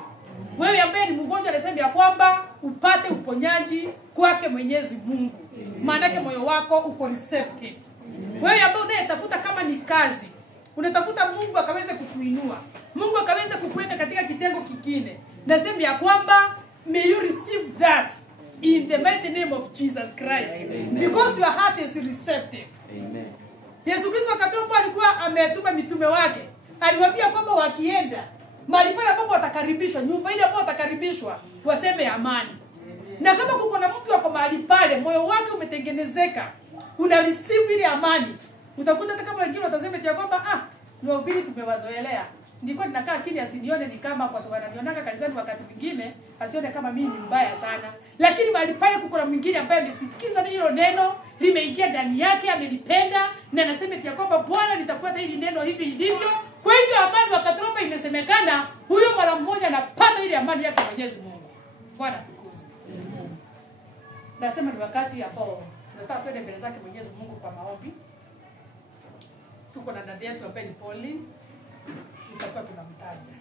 Wewe ambaye ni mgonjwa nasema ya kwamba upate uponyaji kwake Mwenyezi Mungu. Maana yake moyo wako uko receptive. Wewe ambaye unayetafuta kama ni kazi, unatafuta Mungu akaweze kukuinua, Mungu akaweze kukuweka katika kitengo kingine. Nasema ya kwamba may you receive that in the mighty name of Jesus Christ. Amen. Because your heart is receptive. Amen. Yesu Kristo wakati alikuwa ametuma mitume wake, aliwaambia kwamba wakienda mahali pale ambapo watakaribishwa, nyumba ile ambapo watakaribishwa, waseme amani. Na kama kuko na mtu wako mahali pale, moyo wake umetengenezeka, una receive ile amani, utakuta hata kama wengine watasema eti kwamba ni wahubiri tumewazoelea. Nilikuwa ninakaa chini asinione ni kama kwa sababu ananionanga kanisani wakati mwingine asione kama mimi ni mbaya sana. Lakini mahali pale kuko na mwingine ambaye amesikiza hilo neno, limeingia ndani yake, amelipenda na anasema eti kwamba Bwana nitafuata hili neno hivi ndivyo. Kwa hivyo amani wakati roho imesemekana, huyo mara mmoja anapata ile amani yake Mwenyezi Mungu. Bwana tukuzwe. Nasema ni wakati ambao tunataka twende mbele zake Mwenyezi Mungu kwa maombi. Tuko na dada yetu ambaye ni Pauline, tutakuwa tunamtaja.